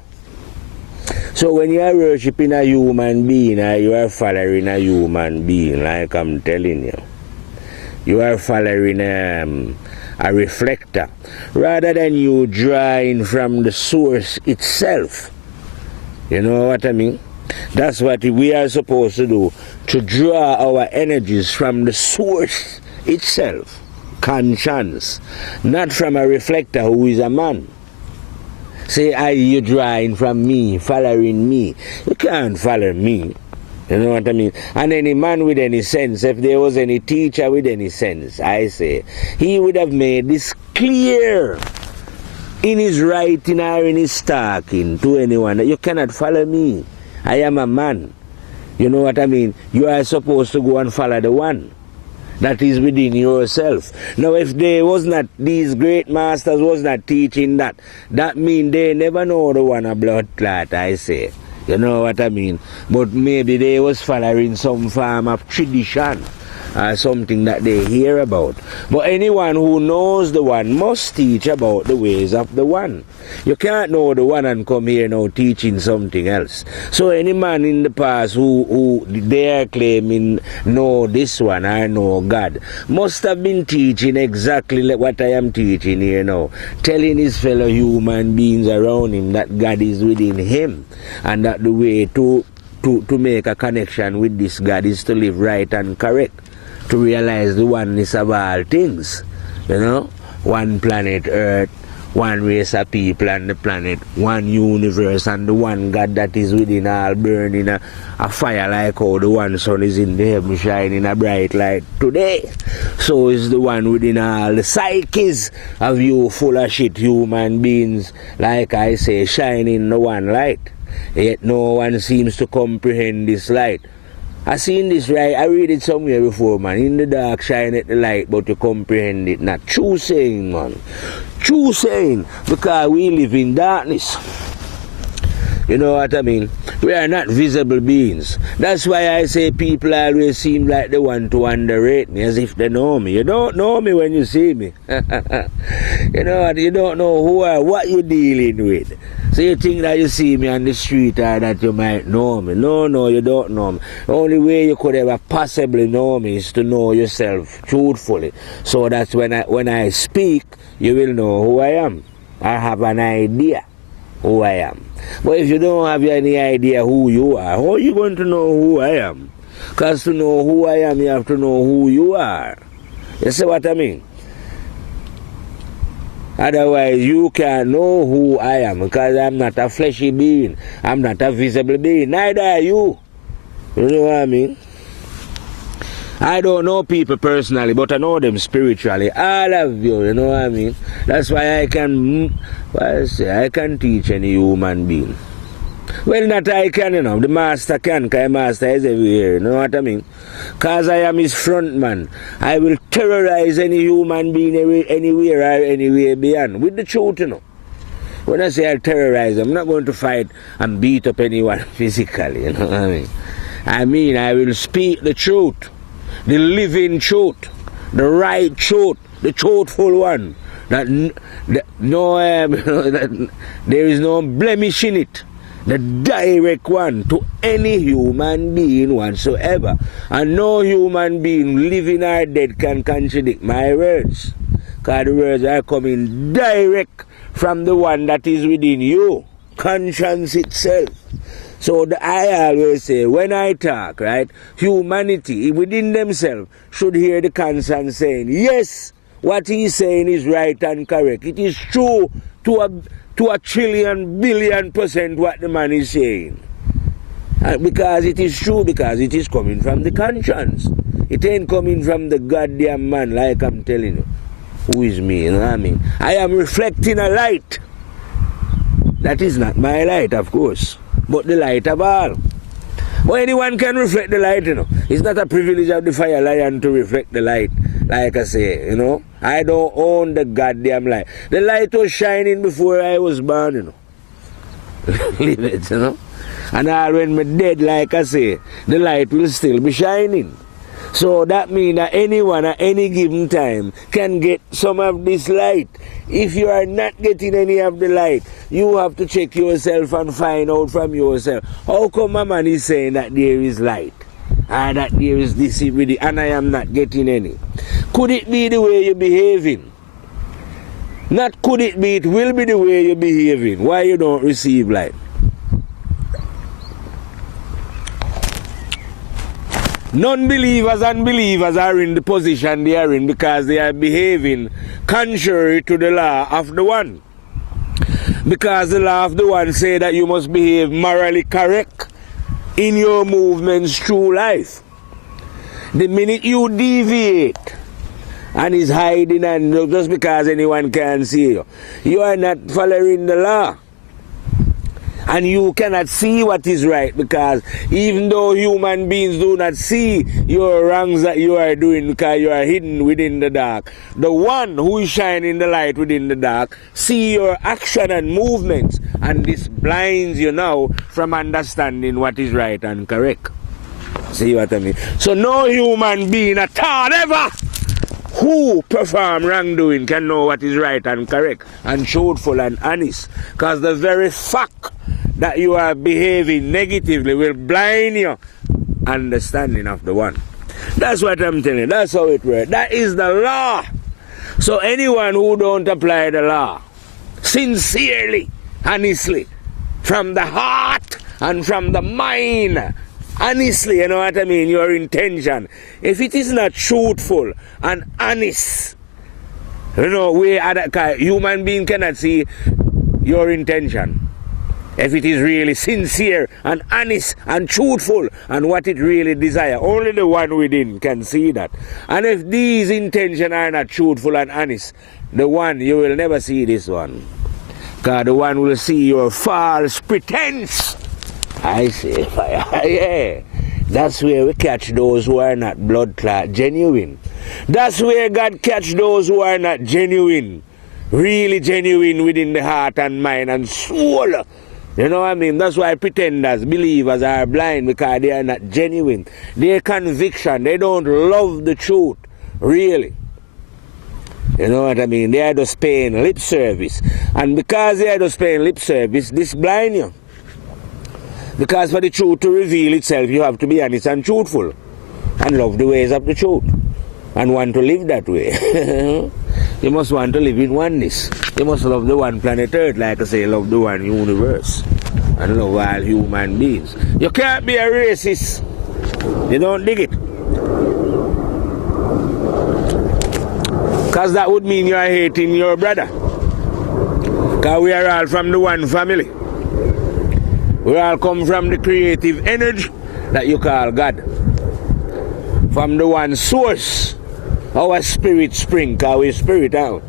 So when you are worshipping a human being, or you are following a human being, like I'm telling you, you are following a reflector, rather than you drawing from the source itself. You know what I mean? That's what we are supposed to do, to draw our energies from the source itself, conscience, not from a reflector who is a man. Say, are you drawing from me, following me? You can't follow me. You know what I mean? And any man with any sense, if there was any teacher with any sense, I say, he would have made this clear in his writing or in his talking to anyone that you cannot follow me. I am a man. You know what I mean? You are supposed to go and follow the one that is within yourself. Now, if they was not, these great masters was not teaching that, that mean they never know the one a blood clot, I say. You know what I mean? But maybe they was following some form of tradition or something that they hear about. But anyone who knows the one must teach about the ways of the one. You can't know the one and come here now teaching something else. So any man in the past who they are claiming know this one or know God must have been teaching exactly like what I am teaching here now, telling his fellow human beings around him that God is within him, and that the way to make a connection with this God is to live right and correct, to realize the oneness of all things. You know, one planet Earth, one race of people on the planet, one universe, and the one God that is within all burning a fire like how the one sun is in the heaven shining a bright light today. So is the one within all the psyches of you full of shit human beings, like I say, shining the one light. Yet no one seems to comprehend this light. I seen this, right? I read it somewhere before, man. In the dark shine at the light, but you comprehend it not. True saying, man. True saying. Because we live in darkness. You know what I mean? We are not visible beings. That's why I say people always seem like they want to underrate me, as if they know me. You don't know me when you see me. You know what? You don't know who or what you're dealing with. So you think that you see me on the street or that you might know me. No, you don't know me. The only way you could ever possibly know me is to know yourself truthfully. So that's when I speak, you will know who I am. I have an idea who I am. But if you don't have any idea who you are, how are you going to know who I am? Because to know who I am, you have to know who you are. You see what I mean? Otherwise, you can't know who I am, because I'm not a fleshy being. I'm not a visible being. Neither are you. You know what I mean? I don't know people personally, but I know them spiritually. All of you know what I mean? That's why I can teach any human being. Well, not I can, you know. The master can, because the master is everywhere. You know what I mean? Because I am his front man. I will terrorize any human being anywhere or anywhere beyond. With the truth, you know. When I say I terrorize, I'm not going to fight and beat up anyone physically, you know what I mean? I will speak the truth. The living truth. The right truth. The truthful one. That there is no blemish in it. The direct one to any human being whatsoever. And no human being, living or dead, can contradict my words. Because the words are coming direct from the one that is within you. Conscience itself. So I always say, when I talk, right, humanity within themselves should hear the conscience saying, yes, what he's saying is right and correct. It is true to a trillion billion % what the man is saying. Because it is true, because it is coming from the conscience. It ain't coming from the goddamn man, like I'm telling you. Who is me, you know what I mean? I am reflecting a light. That is not my light, of course, but the light of all. But anyone can reflect the light, you know. It's not a privilege of the fire lion to reflect the light, like I say, you know. I don't own the goddamn light. The light was shining before I was born, you know. Leave it, you know. And all when me dead, like I say, the light will still be shining. So that means that anyone at any given time can get some of this light. If you are not getting any of the light, you have to check yourself and find out from yourself. How come a man is saying that there is light? And that there is this and I am not getting any? Could it be the way you're behaving? Not could it be, it will be the way you're behaving. Why you don't receive light? Non-believers and believers are in the position they are in because they are behaving contrary to the law of the one. Because the law of the one say that you must behave morally correct in your movements through life. The minute you deviate and is hiding and just because anyone can see you, you are not following the law. And you cannot see what is right because even though human beings do not see your wrongs that you are doing because you are hidden within the dark, the one who is shining the light within the dark see your action and movements, and this blinds you now from understanding what is right and correct. See what I mean? So no human being at all ever who perform wrongdoing can know what is right and correct and truthful and honest, because the very fact that you are behaving negatively will blind your understanding of the one. That's what I'm telling you. That's how it works. That is the law. So anyone who don't apply the law sincerely, honestly, from the heart and from the mind, honestly, you know what I mean, your intention, if it is not truthful and honest, you know, human being cannot see your intention. If it is really sincere and honest and truthful and what it really desires, only the one within can see that. And if these intentions are not truthful and honest, the one, you will never see this one. Because the one will see your false pretense. I say, yeah. That's where we catch those who are not blood clot genuine. That's where God catch those who are not genuine. Really genuine within the heart and mind and soul. You know what I mean? That's why pretenders, believers are blind, because they are not genuine. Their conviction, they don't love the truth, really. You know what I mean? They are just paying lip service. And because they are just paying lip service, this blind you. Because for the truth to reveal itself, you have to be honest and truthful. And love the ways of the truth. And want to live that way. You must want to live in oneness. You must love the one planet Earth, like I say, love the one universe. And love all human beings. You can't be a racist. You don't dig it. Because that would mean you are hating your brother. Because we are all from the one family. We all come from the creative energy that you call God. From the one source. Our spirit spring, because we spirit out.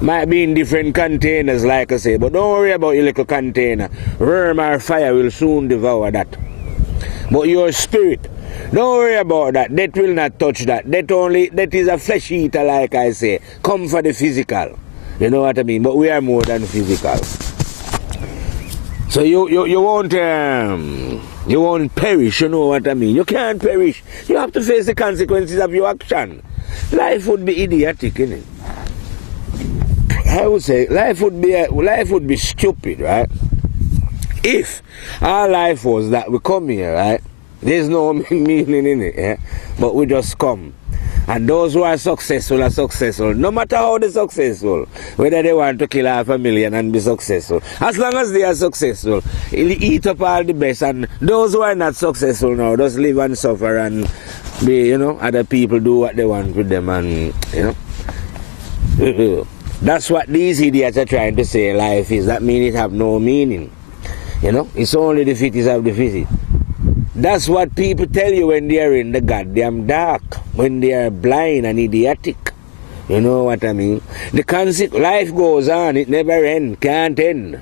Might be in different containers, like I say, but don't worry about your little container. Worm or fire will soon devour that. But your spirit, don't worry about that. Death will not touch that. That is a flesh eater, like I say. Come for the physical. You know what I mean? But we are more than physical. So you won't perish, you know what I mean? You can't perish. You have to face the consequences of your action. Life would be idiotic, innit? I would say life would be stupid, right? If our life was that we come here, right? There's no meaning in it, yeah? But we just come. And those who are successful are successful, no matter how they're successful, whether they want to kill 500,000 and be successful. As long as they are successful, he'll eat up all the best. And those who are not successful now, just live and suffer and be, you know, other people do what they want with them and, you know. That's what these idiots are trying to say life is. That means it have no meaning. You know, it's only the fittest of the fittest. That's what people tell you when they are in the goddamn dark, when they are blind and idiotic. You know what I mean? Life goes on, it never ends, can't end.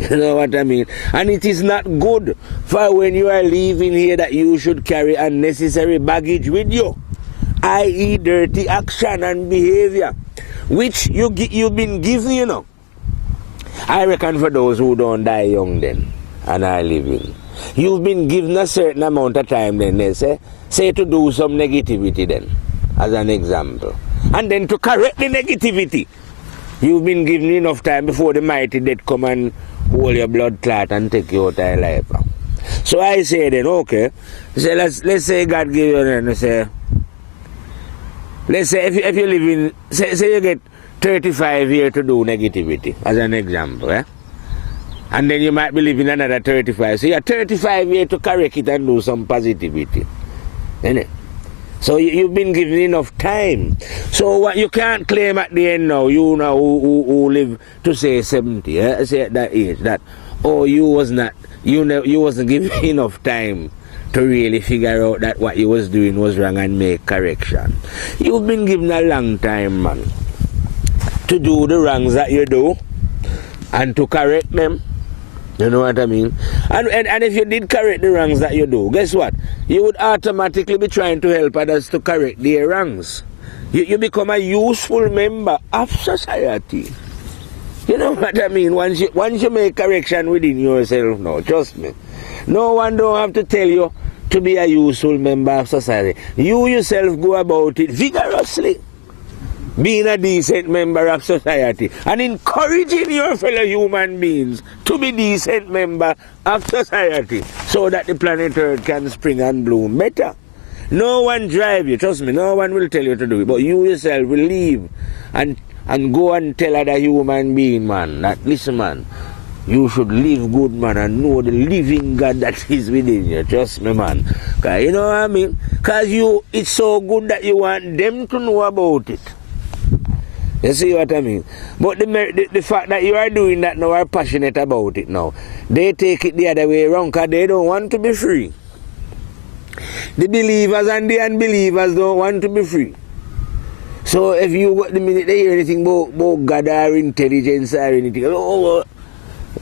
You know what I mean? And it is not good for when you are leaving here that you should carry unnecessary baggage with you, i.e. dirty action and behavior, which you've been given, you know. I reckon for those who don't die young then, and are living, you've been given a certain amount of time then, they say to do some negativity then, as an example. And then to correct the negativity, you've been given enough time before the mighty death come and hold your blood clot and take you out of your life. So I say then, okay, so let's say God give you then, let's say if you live in, say you get 35 years to do negativity, as an example, eh? And then you might be living another 35. So you have 35 years to correct it and do some positivity. Isn't it? So you've been given enough time. So what you can't claim at the end now, you know who live to say 70, say at that age, that, oh, you wasn't given enough time to really figure out that what you was doing was wrong and make correction. You've been given a long time, man, to do the wrongs that you do and to correct them. You know what I mean? And if you did correct the wrongs that you do, guess what? You would automatically be trying to help others to correct their wrongs. You become a useful member of society. You know what I mean? Once you make correction within yourself now, trust me. No one don't have to tell you to be a useful member of society. You yourself go about it vigorously, being a decent member of society and encouraging your fellow human beings to be decent member of society so that the planet Earth can spring and bloom better. No one drive you, trust me, no one will tell you to do it, but you yourself will leave and go and tell other human being, man, that listen, man, you should live good, man, and know the living God that is within you. Trust me, man. Cause you know what I mean? Because it's so good that you want them to know about it. You see what I mean? But the fact that you are doing that now, are passionate about it now, they take it the other way around because they don't want to be free. The believers and the unbelievers don't want to be free. So if you the minute they hear anything about God or intelligence or anything,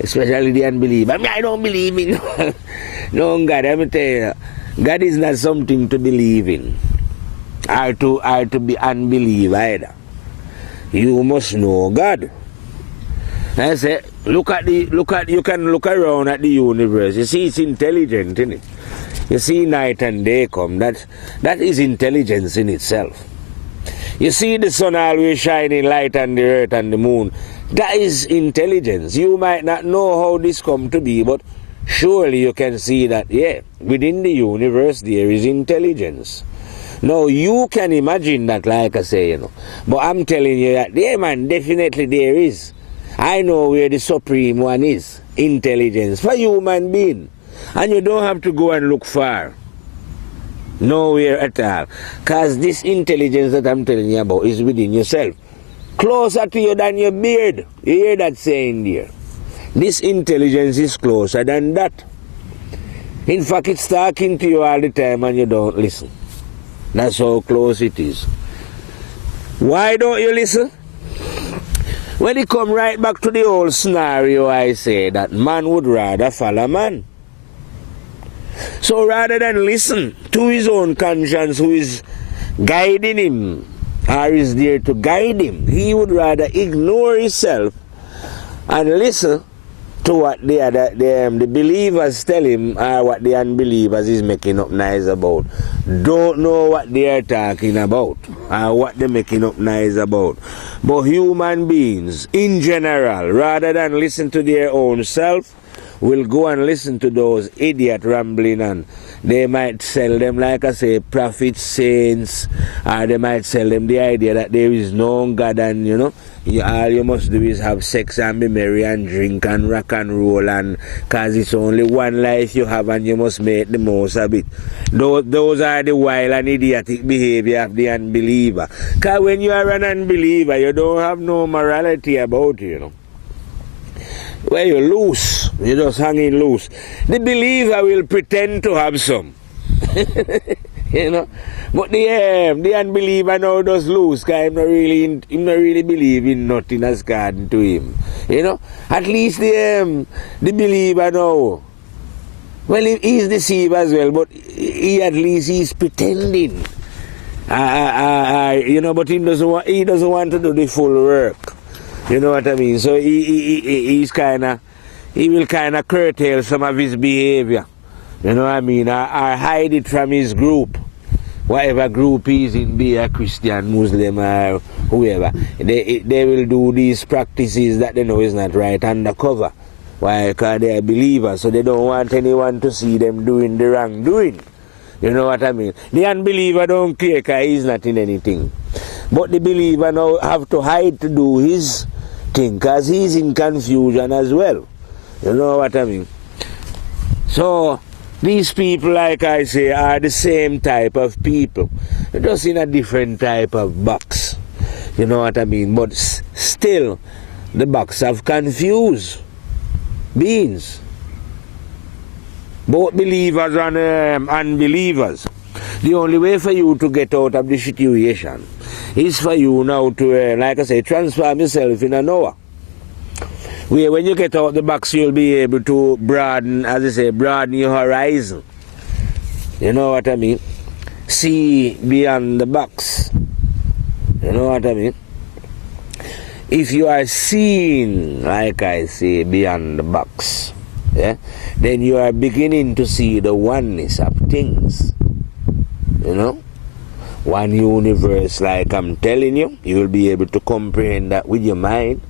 especially the unbeliever, I mean, I don't believe in no God. Let me tell you, God is not something to believe in or to be unbelieve either. You must know God. I say, you can look around at the universe. You see, it's intelligent, isn't it? You see night and day come. That is intelligence in itself. You see the sun always shining light on the earth and the moon. That is intelligence. You might not know how this come to be, but surely you can see that, yeah, within the universe there is intelligence. Now, you can imagine that, like I say, you know. But I'm telling you that, yeah, man, definitely there is. I know where the supreme one is. Intelligence for human being. And you don't have to go and look far. Nowhere at all. Because this intelligence that I'm telling you about is within yourself. Closer to you than your beard. You hear that saying there? This intelligence is closer than that. In fact, it's talking to you all the time and you don't listen. That's how close it is. Why don't you listen? When it come right back to the old scenario, I say that man would rather follow man. So rather than listen to his own conscience who is guiding him or is there to guide him, he would rather ignore himself and listen to what the believers tell him or what the unbelievers is making up noise about. Don't know what they are talking about or what they're making up noise about. But human beings in general, rather than listen to their own self, will go and listen to those idiot rambling, and they might sell them, like I say, prophets, saints, or they might sell them the idea that there is no God and, you know, all you must do is have sex and be merry and drink and rock and roll, and because it's only one life you have and you must make the most of it. Those are the wild and idiotic behavior of the unbeliever. Because when you are an unbeliever, you don't have no morality about you, you know. where you're loose, you're just hanging loose. The believer will pretend to have some. You know, but the unbeliever now does lose, because him not really believe in nothing as God to him. You know, at least the believer now, well, he's deceived as well, but at least he's pretending. You know, but he doesn't want to do the full work. You know what I mean? So he will kind of curtail some of his behavior. You know what I mean? Or hide it from his group. Whatever group he's in, be a Christian, Muslim, or whoever. They will do these practices that they know is not right undercover. Why? Because they are believers, so they don't want anyone to see them doing the wrongdoing. You know what I mean? The unbeliever don't care because he's not in anything. But the believer now have to hide to do his thing because he's in confusion as well. You know what I mean? So, these people, like I say, are the same type of people. Just in a different type of box. You know what I mean? But still, the box have confused beings. Both believers and unbelievers. The only way for you to get out of the situation is for you now to, like I say, transform yourself in an hour. Where when you get out the box, you'll be able to broaden, as I say, broaden your horizon. You know what I mean? See beyond the box. You know what I mean? If you are seeing, like I say, beyond the box, yeah, then you are beginning to see the oneness of things. You know? One universe, like I'm telling you, you will be able to comprehend that with your mind.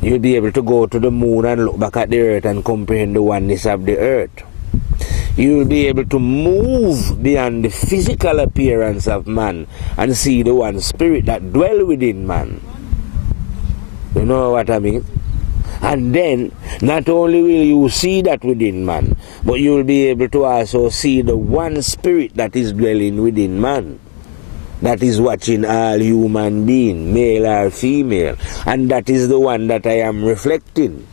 You'll be able to go to the moon and look back at the earth and comprehend the oneness of the earth. You will be able to move beyond the physical appearance of man and see the one spirit that dwells within man. You know what I mean? And then, not only will you see that within man, but you will be able to also see the one spirit that is dwelling within man. That is watching all human beings, male or female. And that is the one that I am reflecting.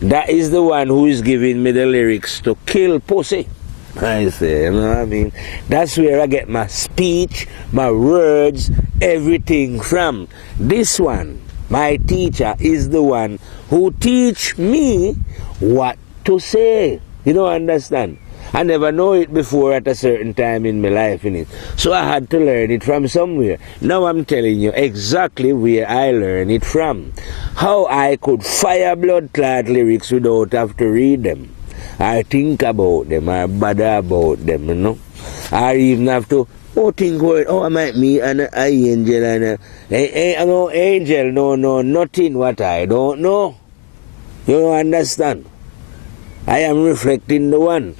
That is the one who is giving me the lyrics to kill pussy. I say, you know what I mean? That's where I get my speech, my words, everything from. This one, my teacher, is the one who teach me what to say. You don't understand? I never know it before at a certain time in my life, innit? So I had to learn it from somewhere. Now I'm telling you exactly where I learned it from. How I could fire blood clot lyrics without have to read them. I think about them, I bother about them, you know. I even have to think about it. I might meet an angel and no angel, no, nothing what I don't know. You don't understand? I am reflecting the one.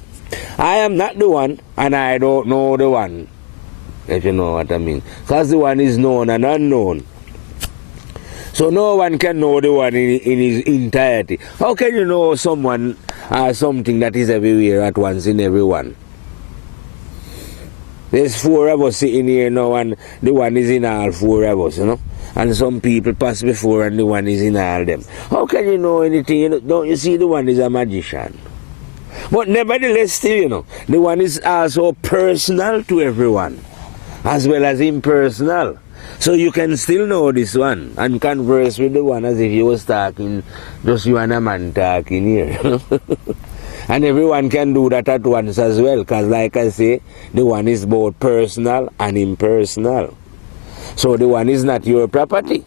I am not the one, and I don't know the one, if you know what I mean. Because the one is known and unknown. So no one can know the one in his entirety. How can you know someone or something that is everywhere at once in everyone? There's 4 of us sitting here now, and the one is in all 4 of us, you know. And some people pass before, and the one is in all them. How can you know anything? Don't you see the one is a magician? But nevertheless, still, you know, the one is also personal to everyone, as well as impersonal. So you can still know this one and converse with the one as if you was talking, just you and a man talking here. And everyone can do that at once as well, because like I say, the one is both personal and impersonal. So the one is not your property.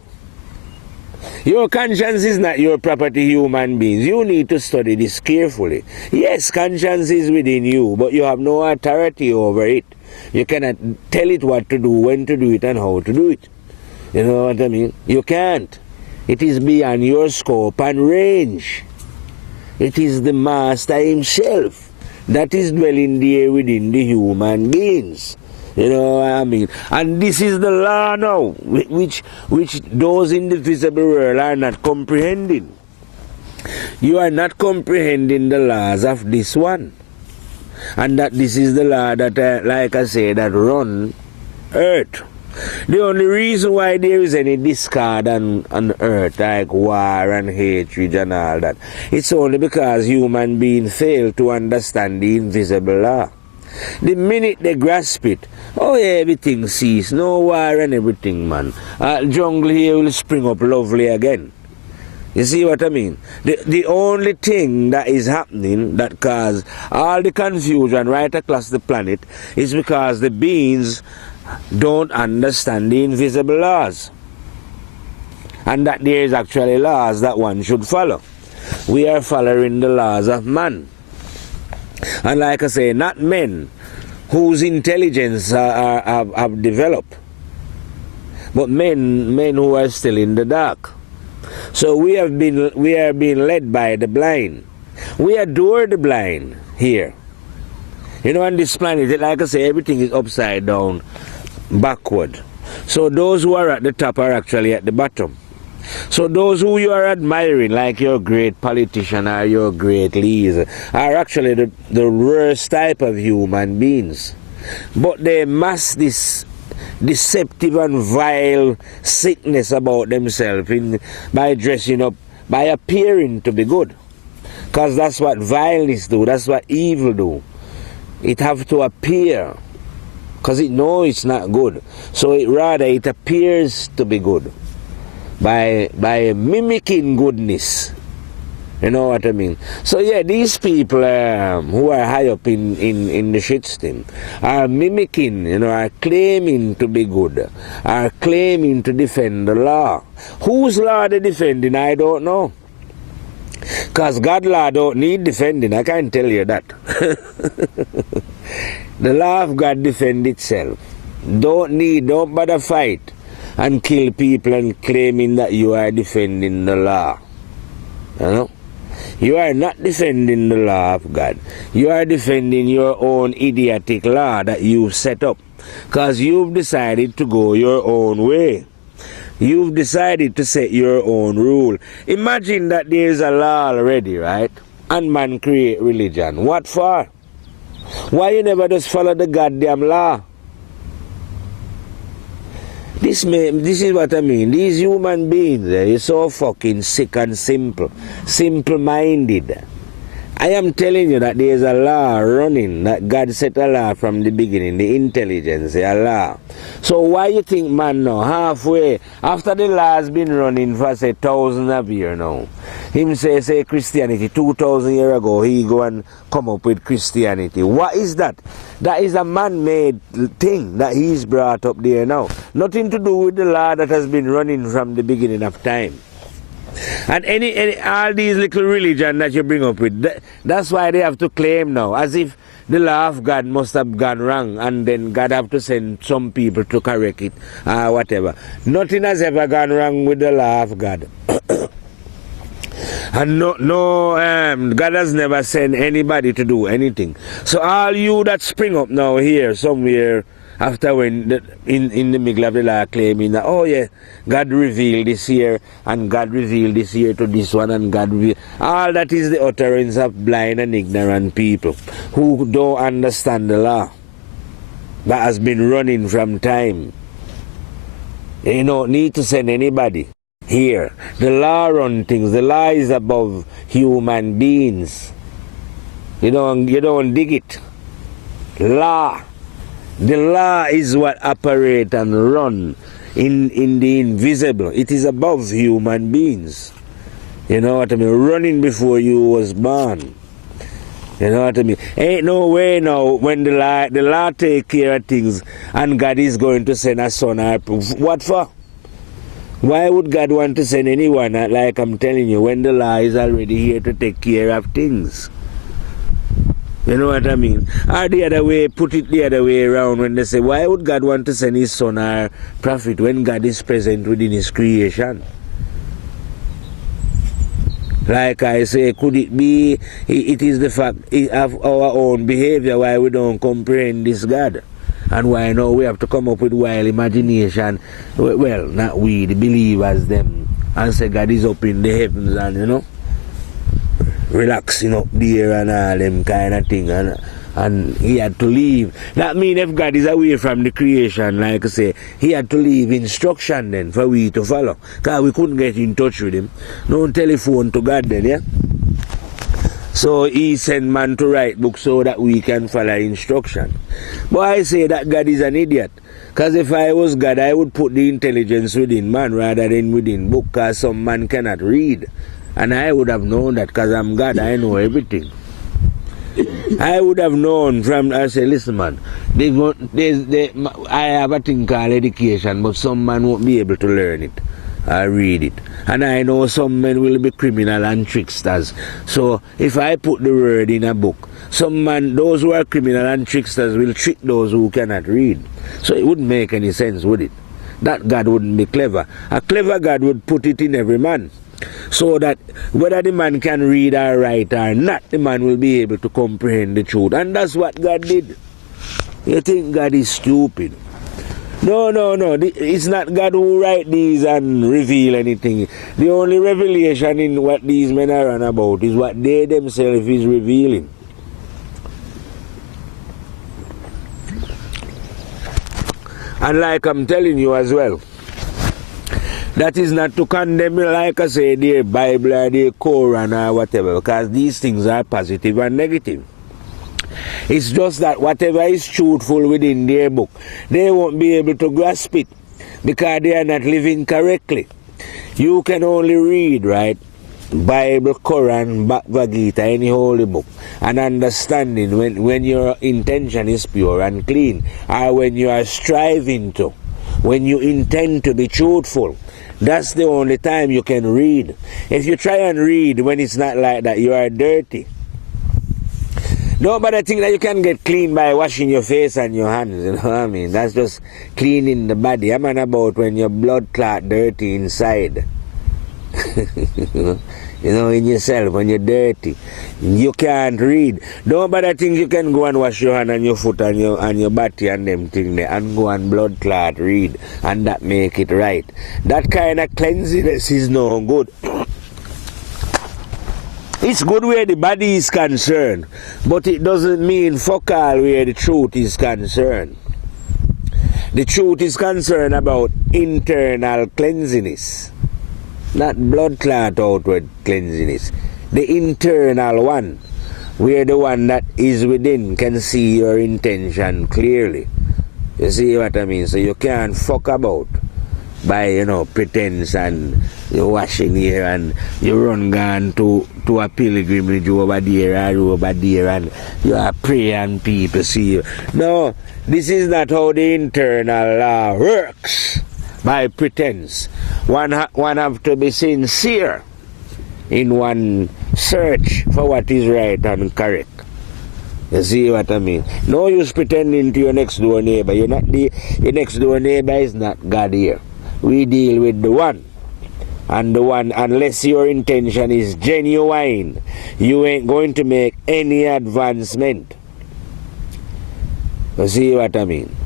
Your conscience is not your property, human beings. You need to study this carefully. Yes, conscience is within you, but you have no authority over it. You cannot tell it what to do, when to do it, and how to do it. You know what I mean? You can't. It is beyond your scope and range. It is the Master himself that is dwelling there within the human beings. You know what I mean? And this is the law now, which those in the visible world are not comprehending. You are not comprehending the laws of this one. And that this is the law that, like I say, that run earth. The only reason why there is any discord on earth, like war and hatred and all that, it's only because human beings fail to understand the invisible law. The minute they grasp it, oh yeah, everything cease, no war and everything, man. Jungle here will spring up lovely again. You see what I mean? The only thing that is happening that cause all the confusion right across the planet is because the beings don't understand the invisible laws. And that there is actually laws that one should follow. We are following the laws of man. And like I say, not men whose intelligence have developed, but men who are still in the dark. So we are being led by the blind. We adore the blind here. You know, on this planet, like I say, everything is upside down, backward. So those who are at the top are actually at the bottom. So those who you are admiring, like your great politician or your great leader, are actually the worst type of human beings. But they mask this deceptive and vile sickness about themselves by dressing up, by appearing to be good. Because that's what vileness do, that's what evil do. It have to appear, because it knows it's not good. So it appears to be good by mimicking goodness. You know what I mean? So yeah, these people who are high up in the shitstem are mimicking, you know, are claiming to be good, are claiming to defend the law. Whose law they defending, I don't know. Because God's law don't need defending, I can tell you that. The law of God defends itself. Don't bother fight and kill people and claiming that you are defending the law. You know? You are not defending the law of God. You are defending your own idiotic law that you set up. Because you've decided to go your own way. You've decided to set your own rule. Imagine that there's a law already, right? And man create religion. What for? Why you never just follow the goddamn law? This is what I mean. These human beings, they're so fucking sick and simple-minded. I am telling you that there is a law running, that God set a law from the beginning, the intelligence, a law. So why you think man now, halfway, after the law has been running for say thousands of years now, him say Christianity 2,000 years ago, he go and come up with Christianity. What is that? That is a man-made thing that he's brought up there now. Nothing to do with the law that has been running from the beginning of time. And all these little religion that you bring up with, that's why they have to claim now, as if the law of God must have gone wrong and then God have to send some people to correct it or whatever. Nothing has ever gone wrong with the law of God. And God has never sent anybody to do anything. So all you that spring up now here somewhere after when in the middle of the law claiming that, oh yeah, God revealed this here and God revealed this here to this one and God revealed. All that is the utterance of blind and ignorant people who don't understand the law that has been running from time. You don't need to send anybody here. The law runs things. The law is above human beings. You don't dig it. Law. The law is what operates and run in the invisible. It is above human beings. You know what I mean? Running before you was born. You know what I mean? Ain't no way now when the law take care of things and God is going to send a son or what for? Why would God want to send anyone, like I'm telling you, when the law is already here to take care of things? You know what I mean? Or the other way, put it the other way around when they say, why would God want to send his son or prophet when God is present within his creation? Like I say, could it be, it is the fact of our own behavior why we don't comprehend this God? And why now we have to come up with wild imagination, well, not we, the believers them, and say God is up in the heavens and, you know, relaxing up there and all them kind of thing. And and he had to leave. That means if God is away from the creation, like I say, he had to leave instruction then for we to follow. Because we couldn't get in touch with him. No telephone to God then, yeah? So he sent man to write books so that we can follow instruction. But I say that God is an idiot. Because if I was God, I would put the intelligence within man rather than within book, because some man cannot read. And I would have known that because I'm God, I know everything. I would have known from, I say, listen man, I have a thing called education, but some man won't be able to learn it or read it. And I know some men will be criminal and tricksters. So if I put the word in a book, some man, those who are criminal and tricksters will trick those who cannot read. So it wouldn't make any sense, would it? That God wouldn't be clever. A clever God would put it in every man, so that whether the man can read or write or not, the man will be able to comprehend the truth. And that's what God did. You think God is stupid? No. It's not God who write these and reveal anything. The only revelation in what these men are on about is what they themselves is revealing. And like I'm telling you as well, that is not to condemn, like I say, the Bible or the Quran or whatever, because these things are positive and negative. It's just that whatever is truthful within their book, they won't be able to grasp it because they are not living correctly. You can only read, right, Bible, Quran, Bhagavad Gita, any holy book, and understanding when your intention is pure and clean, or when you are striving to, when you intend to be truthful. That's the only time you can read. If you try and read when it's not like that, you are dirty. Nobody think that you can get clean by washing your face and your hands, you know what I mean? That's just cleaning the body. I'm on about when your blood clot dirty inside. You know, in yourself, when you're dirty, you can't read. Nobody think you can go and wash your hand and your foot and your body and them thing there and go and blood clot read and that make it right. That kind of cleanliness is no good. It's good where the body is concerned, but it doesn't mean fuck all where the truth is concerned. The truth is concerned about internal cleanliness, not blood clot outward cleanliness. The internal one, where the one that is within can see your intention clearly. You see what I mean? So you can't fuck about by, you know, pretense and you washing here and you run gone to a pilgrimage over there or over there and you are praying people see you. No, this is not how the internal law works. By pretense. One have to be sincere in one search for what is right and correct. You see what I mean? No use pretending to your next door neighbor. Your next door neighbor is not God here. We deal with the one. And the one, unless your intention is genuine, you ain't going to make any advancement. You see what I mean?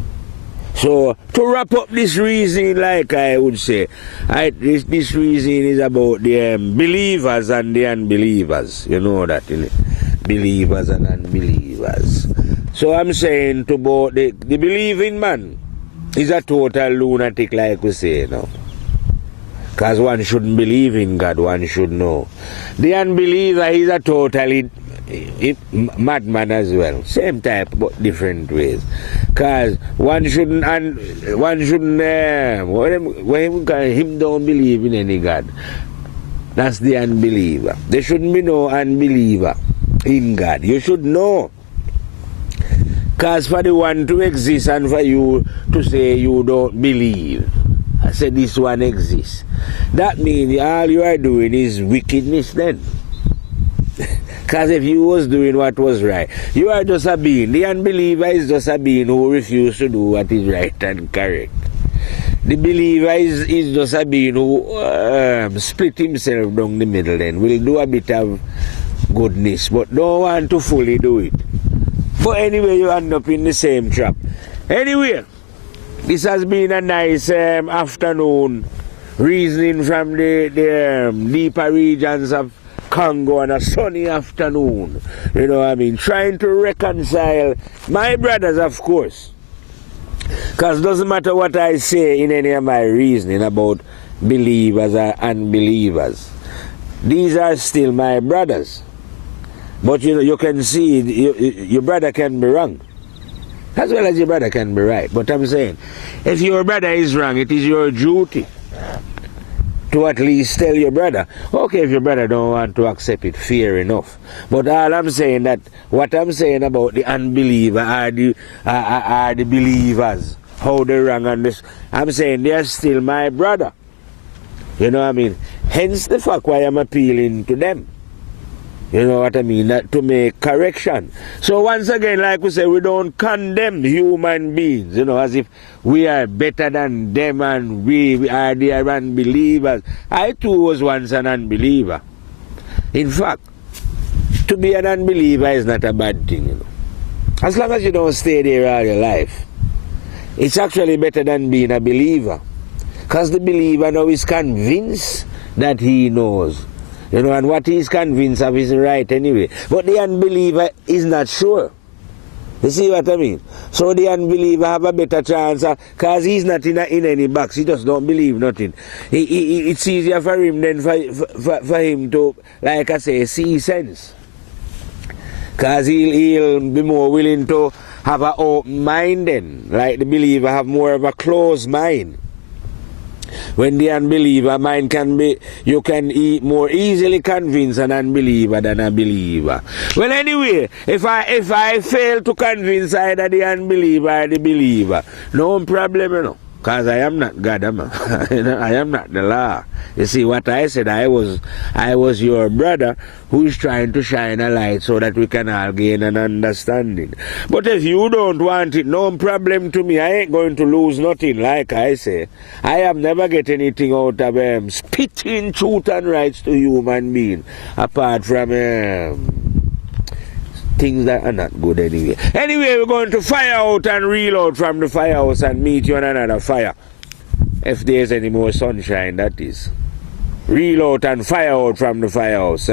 So, to wrap up this reasoning, like I would say, this reasoning is about the believers and the unbelievers. You know that, innit? Believers and unbelievers. So I'm saying to both the believing man is a total lunatic, like we say, you know. Because one shouldn't believe in God, one should know. The unbeliever is a totally madman as well. Same type, but different ways. Because one shouldn't, when him don't believe in any God. That's the unbeliever. There shouldn't be no unbeliever in God. You should know. Because for the one to exist and for you to say you don't believe, I said this one exists, that means all you are doing is wickedness then. Because if you was doing what was right, you are just a being. The unbeliever is just a being who refuses to do what is right and correct. The believer is just a being who split himself down the middle then. Will do a bit of goodness, but don't want to fully do it. But anyway, you end up in the same trap. Anyway, this has been a nice afternoon reasoning from the deeper regions of Congo on a sunny afternoon. You know what I mean? Trying to reconcile my brothers, of course. Because it doesn't matter what I say in any of my reasoning about believers or unbelievers. These are still my brothers. But you know, you can see your brother can be wrong, as well as your brother can be right. But I'm saying, if your brother is wrong, it is your duty to at least tell your brother. Okay, if your brother don't want to accept it, fair enough. But all I'm saying that, what I'm saying about the unbeliever are the believers, how they wrong on this, I'm saying they're still my brother. You know what I mean? Hence the fact why I'm appealing to them. You know what I mean? That to make correction. So once again, like we say, we don't condemn human beings, you know, as if we are better than them and we are the unbelievers. I too was once an unbeliever. In fact, to be an unbeliever is not a bad thing, you know. As long as you don't stay there all your life, it's actually better than being a believer. Because the believer now is convinced that he knows. You know, and what he's convinced of is right anyway. But the unbeliever is not sure. You see what I mean? So the unbeliever have a better chance because he's not in any box. He just don't believe nothing. It's easier for him than for him to, like I say, see sense. Because he'll be more willing to have an open mind then. Like the believer have more of a closed mind. When the unbeliever mind can be, you can more easily convince an unbeliever than a believer. Well, anyway, if I fail to convince either the unbeliever or the believer, no problem, you know, because I am not God, man. I am not the law. You see what I said? I was your brother who is trying to shine a light so that we can all gain an understanding. But if you don't want it, no problem to me. I ain't going to lose nothing, like I say. I have never get anything out of spitting truth and rights to human being, apart from things that are not good anyway. Anyway, we're going to fire out and reload from the firehouse and meet you on another fire. If there's any more sunshine, that is. Reload and fire out from the firehouse,